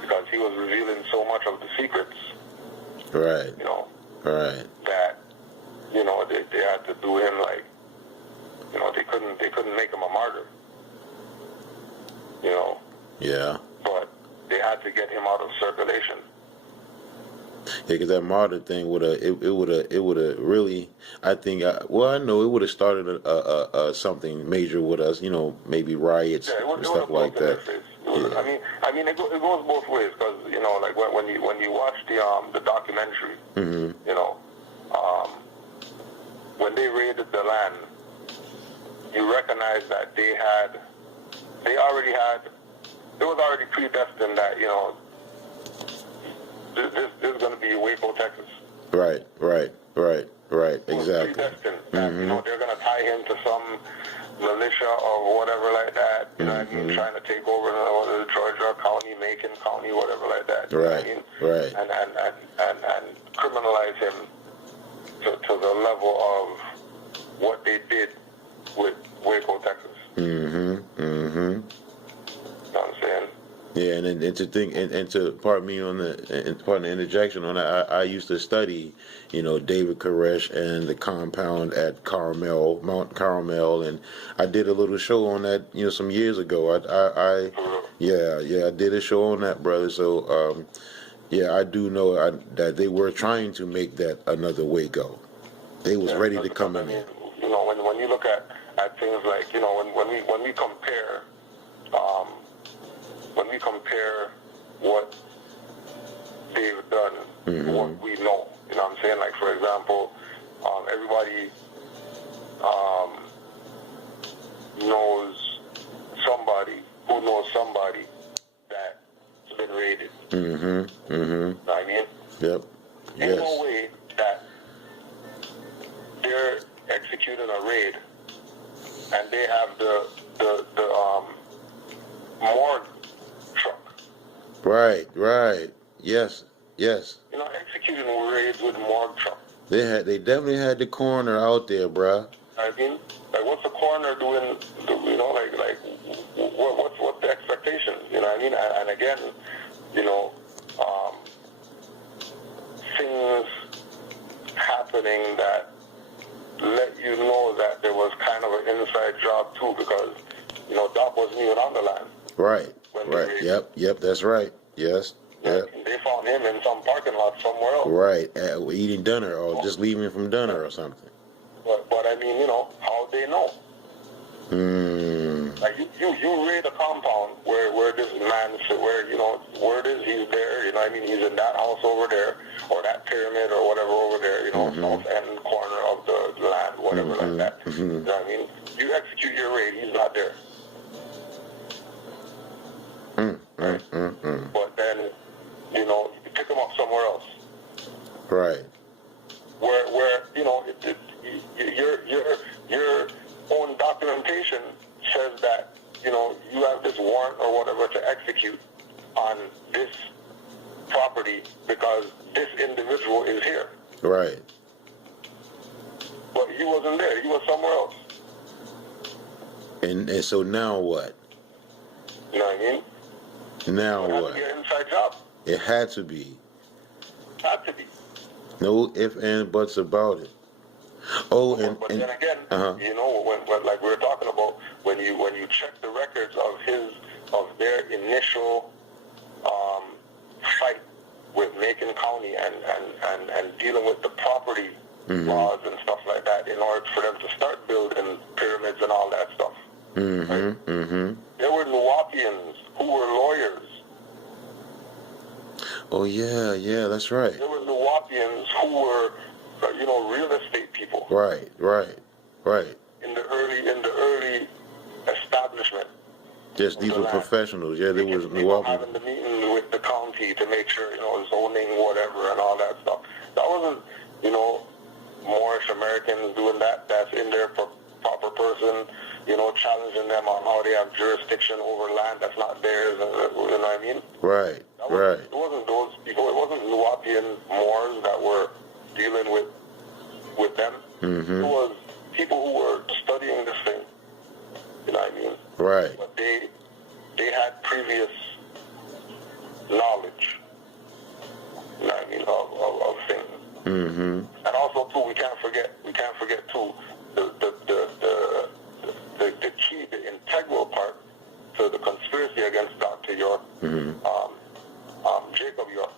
Because he was revealing so much of the secrets. Right. Right. That, they had to do him like, they couldn't make him a martyr. Yeah. But they had to get him out of circulation. Yeah, because that martyr thing would have really, I think, I know it would have started something major with us, maybe riots and stuff like that. I mean, it goes both ways, because like when you watch the documentary, when they raided the land, you recognize that they had they already had, it was already predestined that, you know, this is going to be Waco, Texas. Right. Exactly. Predestined that, you know, they're going to tie him to some militia or whatever like that, you know what I mean, trying to take over the Georgia County, Macon County, whatever like that. You know what I mean? Right. And criminalize him to the level of what they did with Waco, Texas. You know what I'm saying? Yeah, and to think and to pardon me on pardon the interjection on that, I used to study, you know, David Koresh and the compound at Mount Carmel, and I did a little show on that, you know, some years ago. I did a show on that, brother. So yeah, I do know that they were trying to make that another Waco. They was ready to come in there. You know, when you look at things like, you know, when we compare. When we compare what they've done, what we know, you know what I'm saying? Like, for example, everybody knows somebody who knows somebody that's been raided. You know what I mean? Yep. There's no way that they're executing a raid and they have the morgue truck. Right. Yes. You know, executing raids with morgue truck. They definitely had the coroner out there, bruh. I mean, like, what's the coroner doing? You know, like what's the expectation? You know what I mean? And again, you know, things happening that let you know that there was kind of an inside job too, because, you know, Doc wasn't even on the land. Right. Yep, that's right. Yes. Yep. They found him in some parking lot somewhere else. Right, eating dinner or just leaving from dinner or something. But I mean, you know, how they know? Like you raid a compound where this man, where, you know, word is he's there, you know what I mean? He's in that house over there, or that pyramid or whatever over there, you know, south end corner of the land, whatever like that. You know what I mean? You execute your raid, he's not there. Right? But then, you know, you pick him up somewhere else. Right. Where you know, your own documentation says that, you know, you have this warrant or whatever to execute on this property because this individual is here. Right. But he wasn't there. He was somewhere else. And so now what? You know what I mean? Now it what? Had to be an inside job. It had to be. Had to be. No ifs and buts about it. Oh, but then again, you know, when like we were talking about, when you check the records of their initial fight with Macon County and dealing with the property laws and stuff like that, in order for them to start building pyramids and all that stuff. Right? There were Nuwapians who were lawyers. Oh yeah, that's right. There were Nuwapians who were, you know, real estate people. Right. In the early establishment. Yes, these were professionals. Yeah, they was Nuwapians. Having the meeting with the county to make sure, you know, zoning, whatever, and all that stuff. That wasn't, you know, Moorish Americans doing that. That's in their proper person, you know, challenging them on how they have jurisdiction over land that's not theirs. You know what I mean? Right. It wasn't those people. It wasn't Nuwapian Moors that were dealing with them. It was people who were studying this thing. You know what I mean? Right. But they had previous knowledge. You know what I mean? Of things. And also too, we can't forget too the key, the integral part to the conspiracy against Dr. York, Jacob York.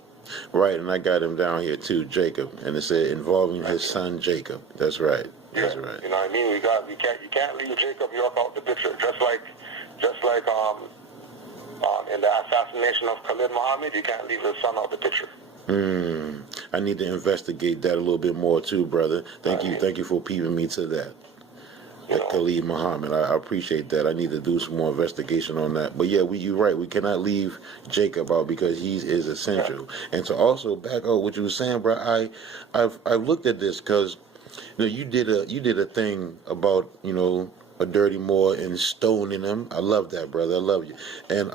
Right, and I got him down here too, Jacob, and it said involving his son Jacob. That's right. That's right. You know what I mean? You can't leave Jacob York out the picture. Just like in the assassination of Khalid Muhammad, you can't leave his son out the picture. I need to investigate that a little bit more too, brother. Thank you for peeping me to that. You know? Khalid Muhammad. I appreciate that. I need to do some more investigation on that. But yeah, you're right. We cannot leave Jacob out because he is essential. Yeah. And to also back up what you were saying, bro, I've looked at this because you did a thing about a dirty Moor and stoning him. I love that, brother. I love you. And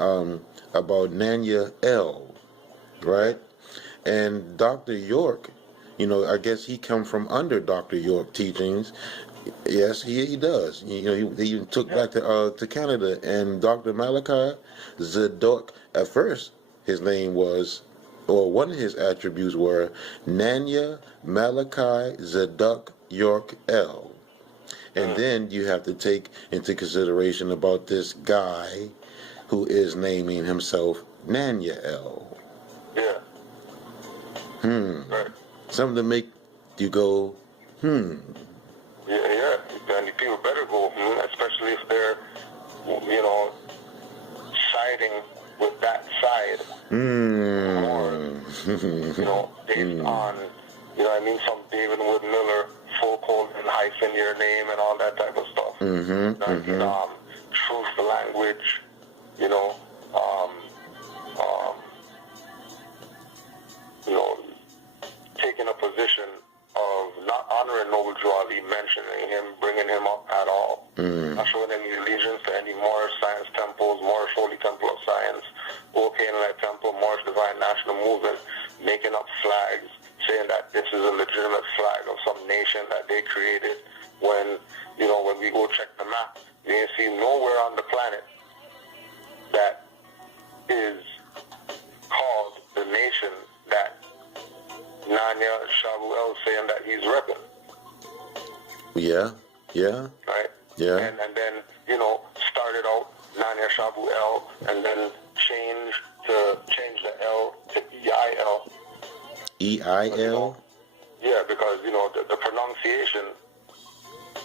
about Nanya L, right? And Dr. York, I guess he come from under Dr. York teachings. Yes, he does. He even took back to Canada. And Dr. Malachi Zadok, at first, his name was, or one of his attributes were Nanya Malachi Zadok York L. And then you have to take into consideration about this guy who is naming himself Nanya L. Yeah. Right. Something to make you go, Yeah. And the people better go, especially if they're, siding with that side. Or, based on, some David Wood Miller, full colon hyphen your name and all that type of stuff. Truth language, taking a position of not honoring Noble Drew Ali, mentioning him, bringing him up at all, not showing any allegiance to any Moorish science temples, Moorish Holy Temple of Science, Old Canaanland Temple, Moorish Divine National Movement, making up flags, saying that this is a legitimate flag of some nation that they created. When we go check the map, you ain't see nowhere on the planet that is called the nation that Nanya Shabu El saying that he's repping. Yeah. Right? Yeah. And then, started out Nanya Shabu El and then change the L to EIL. EIL? Yeah, because, the pronunciation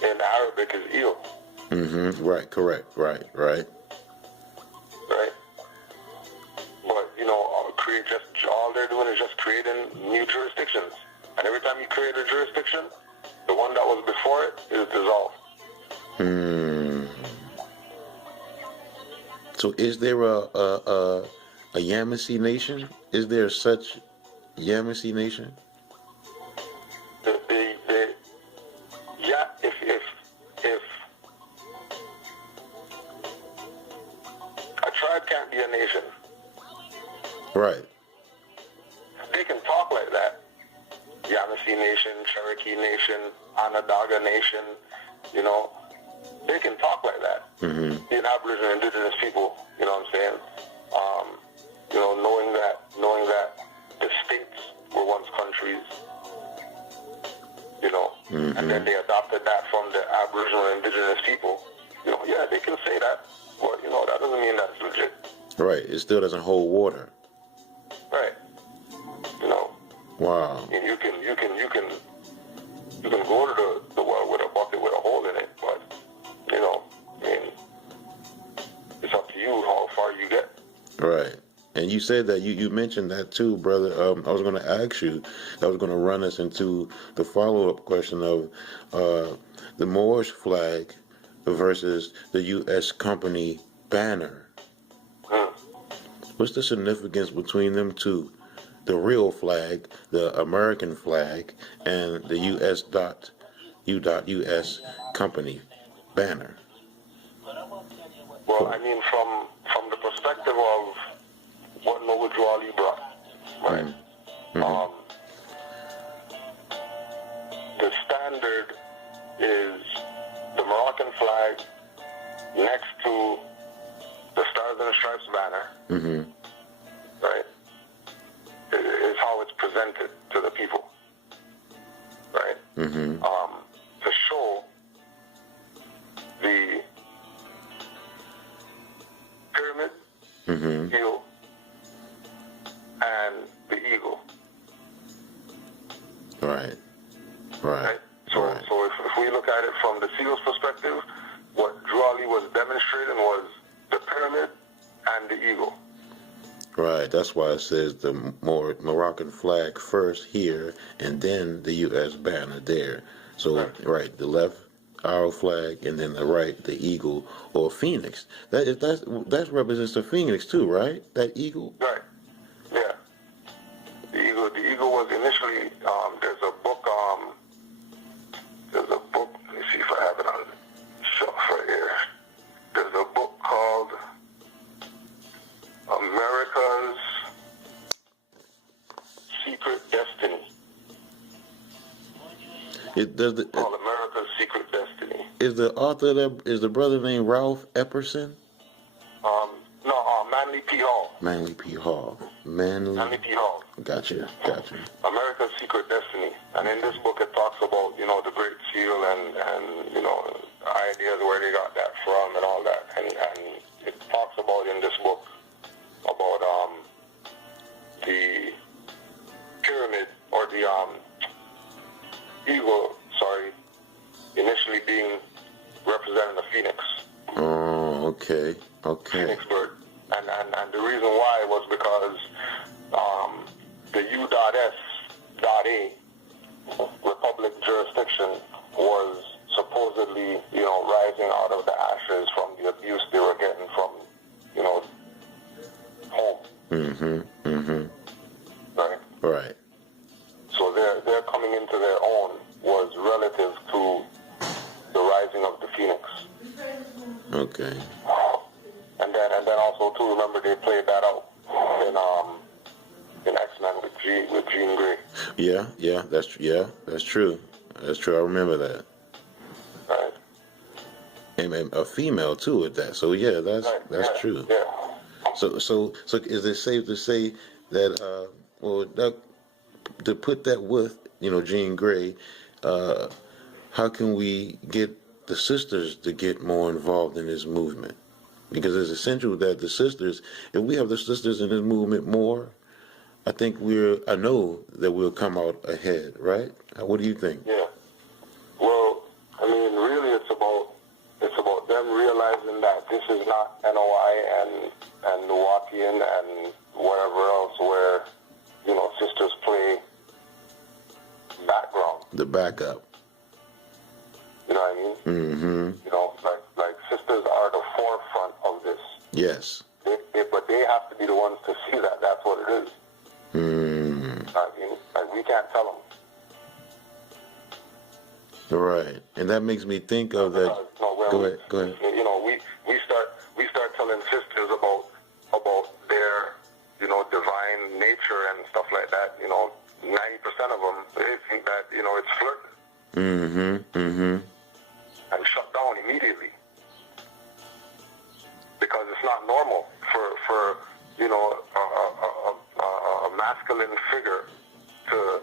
in Arabic is il. Right, correct. Right. Right? But, all they're doing is just creating new jurisdictions. And every time you create a jurisdiction, the one that was before it is dissolved. So is there a Yamasee nation? Is there such Yamasee nation? If a tribe can't be a nation, right? They can talk like that. Yamasee Nation, Cherokee Nation, Onondaga Nation, they can talk like that. Being Aboriginal Indigenous people, you know what I'm saying? Knowing that the states were once countries, and then they adopted that from the Aboriginal Indigenous people. Yeah, they can say that, but that doesn't mean that's legit. Right. It still doesn't hold water. Right. Wow. And you can go to the well with a bucket with a hole in it, but it's up to you how far you get. Right. And you said that you mentioned that too, brother. I was going to ask you. I was going to run us into the follow-up question of the Moorish flag versus the U.S. company banner. What's the significance between them two? The real flag, the American flag, and the U.S. U.S. company banner. Well, from the perspective of what Noble Drew Ali brought, right? The standard is the Moroccan flag next to the Stars and Stripes banner, right? Is how it's presented to the people, right? To show the pyramid, heel, and the eagle. Right. So if we look at it from the seal's perspective, what Drew Ali was demonstrating was the pyramid and the eagle. Right. That's why it says the Moroccan flag first here, and then the U.S. banner there. So right, the left our flag, and then the right, the eagle or phoenix. That represents the phoenix too, right? That eagle. Right. Yeah. The eagle was initially. There's a book. Let me see if I have it on the shelf right here. There's a book called America's Secret Destiny. Called America's Secret Destiny. Is the author is the brother named Ralph Epperson? No, Manly P. Hall. Manly P. Hall. Manly P. Hall. Gotcha. America's Secret Destiny. And in this book it talks about, the Great Seal and ideas where they got that from and all that. And it talks about in this book about the pyramid or the eagle, initially being representing the phoenix. Oh, okay. Phoenix bird. And the reason why was because the U.S.A. Republic jurisdiction was supposedly, rising out of the ashes from the abuse they were getting from, home. Right. So their coming into their own was relative to the rising of the phoenix. Okay. And then also too, remember they played that out in X-Men with Jean Grey. Yeah, that's true. That's true. I remember that. Right. And a female too at that. So yeah, that's true. Yeah. So is it safe to say that to put that with Jean Grey, how can we get the sisters to get more involved in this movement? Because it's essential that the sisters, if we have the sisters in this movement more, I know that we'll come out ahead, right? What do you think? Yeah. Well, I mean, really, it's about them realizing that this is not NOI and Milwaukeean and whatever else where sisters play background. The backup. You know what I mean? Mm-hmm. Like sisters are the forefront of this. Yes. But they have to be the ones to see that. That's what it is. I mean, we can't tell them. Right, and that makes me think of that. Go ahead. We start telling sisters about their divine nature and stuff like that. 90% of them, they think that it's flirting. And shut down immediately because it's not normal for a masculine figure to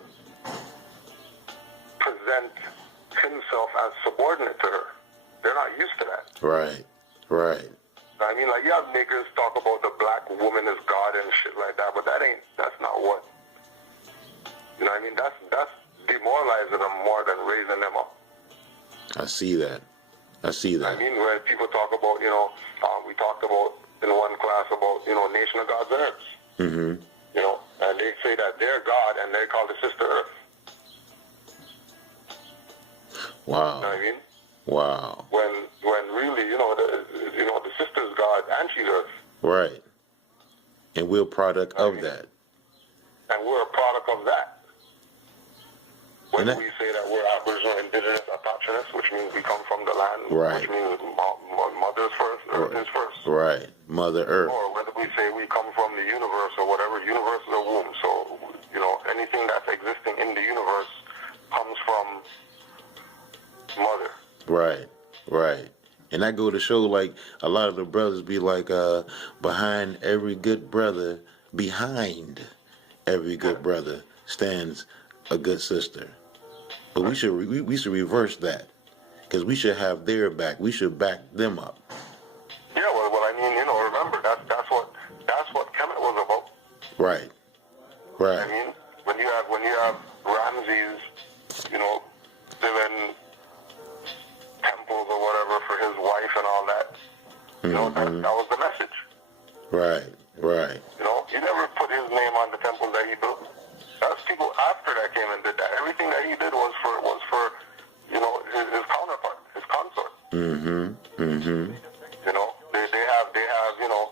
present himself as subordinate to her. They're not used to that. Right. I mean, like, you have niggas talk about the black woman as God and shit like that, but that's not what, you know what I mean? That's demoralizing them more than raising them up. I see that. I mean, when people talk about, we talked about in one class about, Nation of God's Earth. Mm-hmm. And they say that they're God and they call the sister Earth. Wow. You know what I mean? Wow. When really, the sister's God and she's Earth. Right. And we're a product of that. And we're a product of that. When we say that we're Aboriginal, Indigenous, Autochthonous, which means we come from the land, right. Which means mother's first, Earth is first. Right, Mother Earth. Or whether we say we come from the universe or whatever, universe is a womb. So, anything that's existing in the universe comes from Mother. Right. And I go to show, like, a lot of the brothers be like, behind every good brother stands a good sister. But we should reverse that, because we should have their back. We should back them up. Yeah, well, I mean, remember that's what Kemet was about. Right. I mean, when you have Ramses, building temples or whatever for his wife and all that, that was the message. Right. He never put his name on the temples that he built. That's people after that came and did that. Everything that he did was for his counterpart. His You know, they have, you know,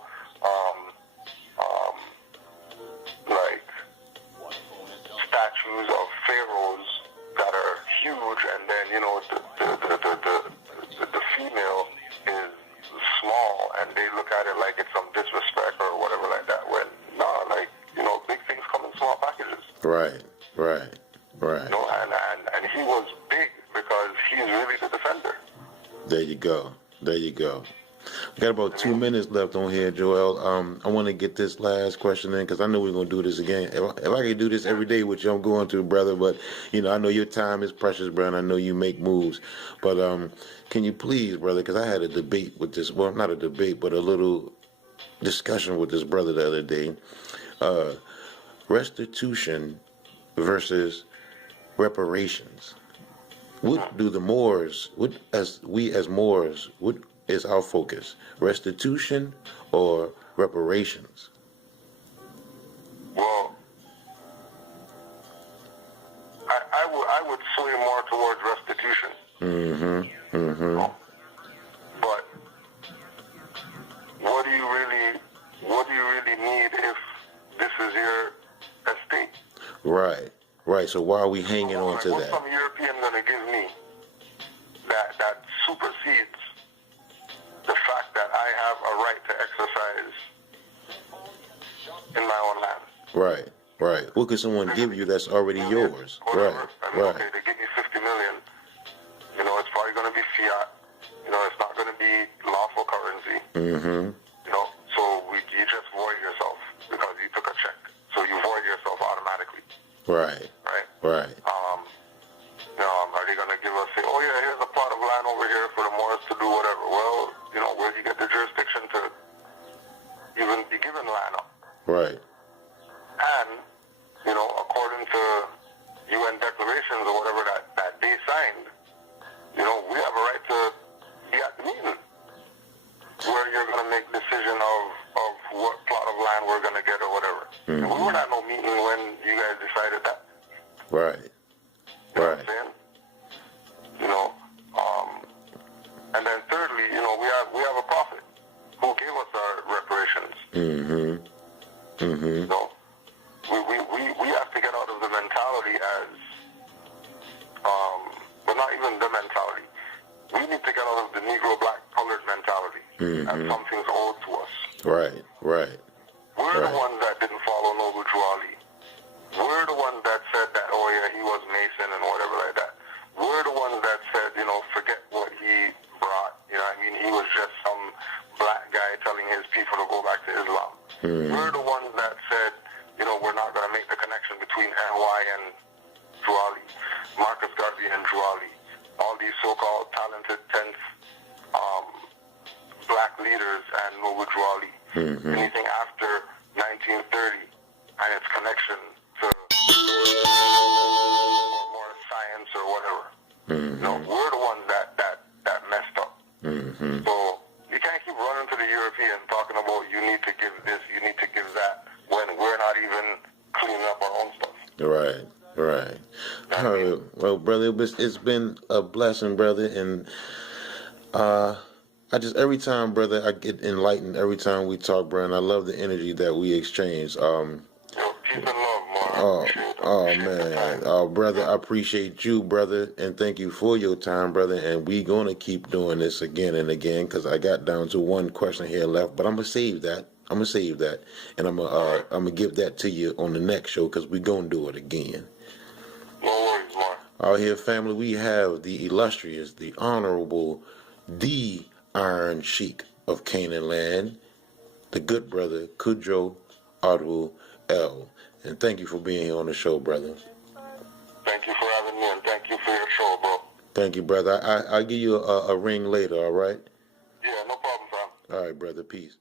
like statues of pharaohs that are huge, and then, you know, the female is small, and they look at it like it's some disrespect or whatever like that. When no, like, you know, big things come in small packages. Right. You know, and he was big because he's really the defender. There you go. We got about 2 minutes left on here, Joel. I want to get this last question in because I know we're going to do this again. If I can do this every day, which I'm going to, brother, but, you know, I know your time is precious, brother, and I know you make moves. But can you please, brother, because I had a debate with this, well, not a debate, but a little discussion with this brother the other day. Restitution versus reparations. What do the Moors, what as Moors, what is our focus? Restitution or reparations? Well, I would sway more towards restitution. But what do you really need if this is your estate? Right. So why are we hanging on to what's that? some European gonna give me that supersedes the fact that I have a right to exercise in my own land? Right. What could someone give you that's already yours? Whatever. I mean, Right. okay, they give me 50 million. You know, it's probably gonna be fiat. You know, it's not gonna be lawful currency. You know, so you just void yourself because you took a check. So you void yourself automatically. Right. Are they going to give us, say, oh yeah, here's a plot of land over here for the Moors to do whatever? Well, you know, where do you get the jurisdiction to even be given land up? Right. And, you know, according to UN declarations or whatever that they signed, you know, we have a right to be at the meeting where you're going to make decision of what plot of land we're going to get or whatever. And we were at no meeting when you guys decided that. Right. You know what I'm saying? You know, and then thirdly, you know, we have a prophet who gave us our reparations. You know, we have to get out of the mentality as, well, not even the mentality. We need to get out of the Negro black colored mentality as something's owed to us. Right. We're the ones that didn't follow Noble Drew Ali. We're the ones that said that, oh yeah, he was Mason and whatever like that. We're the ones that said, you know, forget what he brought. You know what I mean? He was just some black guy telling his people to go back to Islam. We're the ones that said, you know, we're not going to make the connection between NY and Drew Ali, Marcus Garvey and Drew Ali. All these so-called talented 10th black leaders and Noble Drew Ali. Anything after 1930 and its connection to more science or whatever. You know, we're the ones that messed up. So you can't keep running to the European talking about you need to give this, you need to give that, when we're not even cleaning up our own stuff. Right. Well, brother, it's been a blessing, brother, and I just, every time, brother, I get enlightened every time we talk, bro, and I love the energy that we exchange. Peace and love, Mark. Man. Brother, I appreciate you, brother, and thank you for your time, brother, and we going to keep doing this again and again, because I got down to one question here left, but I'm going to save that, and I'm gonna give that to you on the next show, because we going to do it again. No worries, Mark. Out here, family, we have the illustrious, the honorable, the Iron Sheik of Canaanland, the good brother, Kudjo Adwo L. And thank you for being here on the show, brother. Thank you for having me, and thank you for your show, bro. Thank you, brother. I'll give you a ring later, all right? Yeah, no problem, fam. All right, brother. Peace.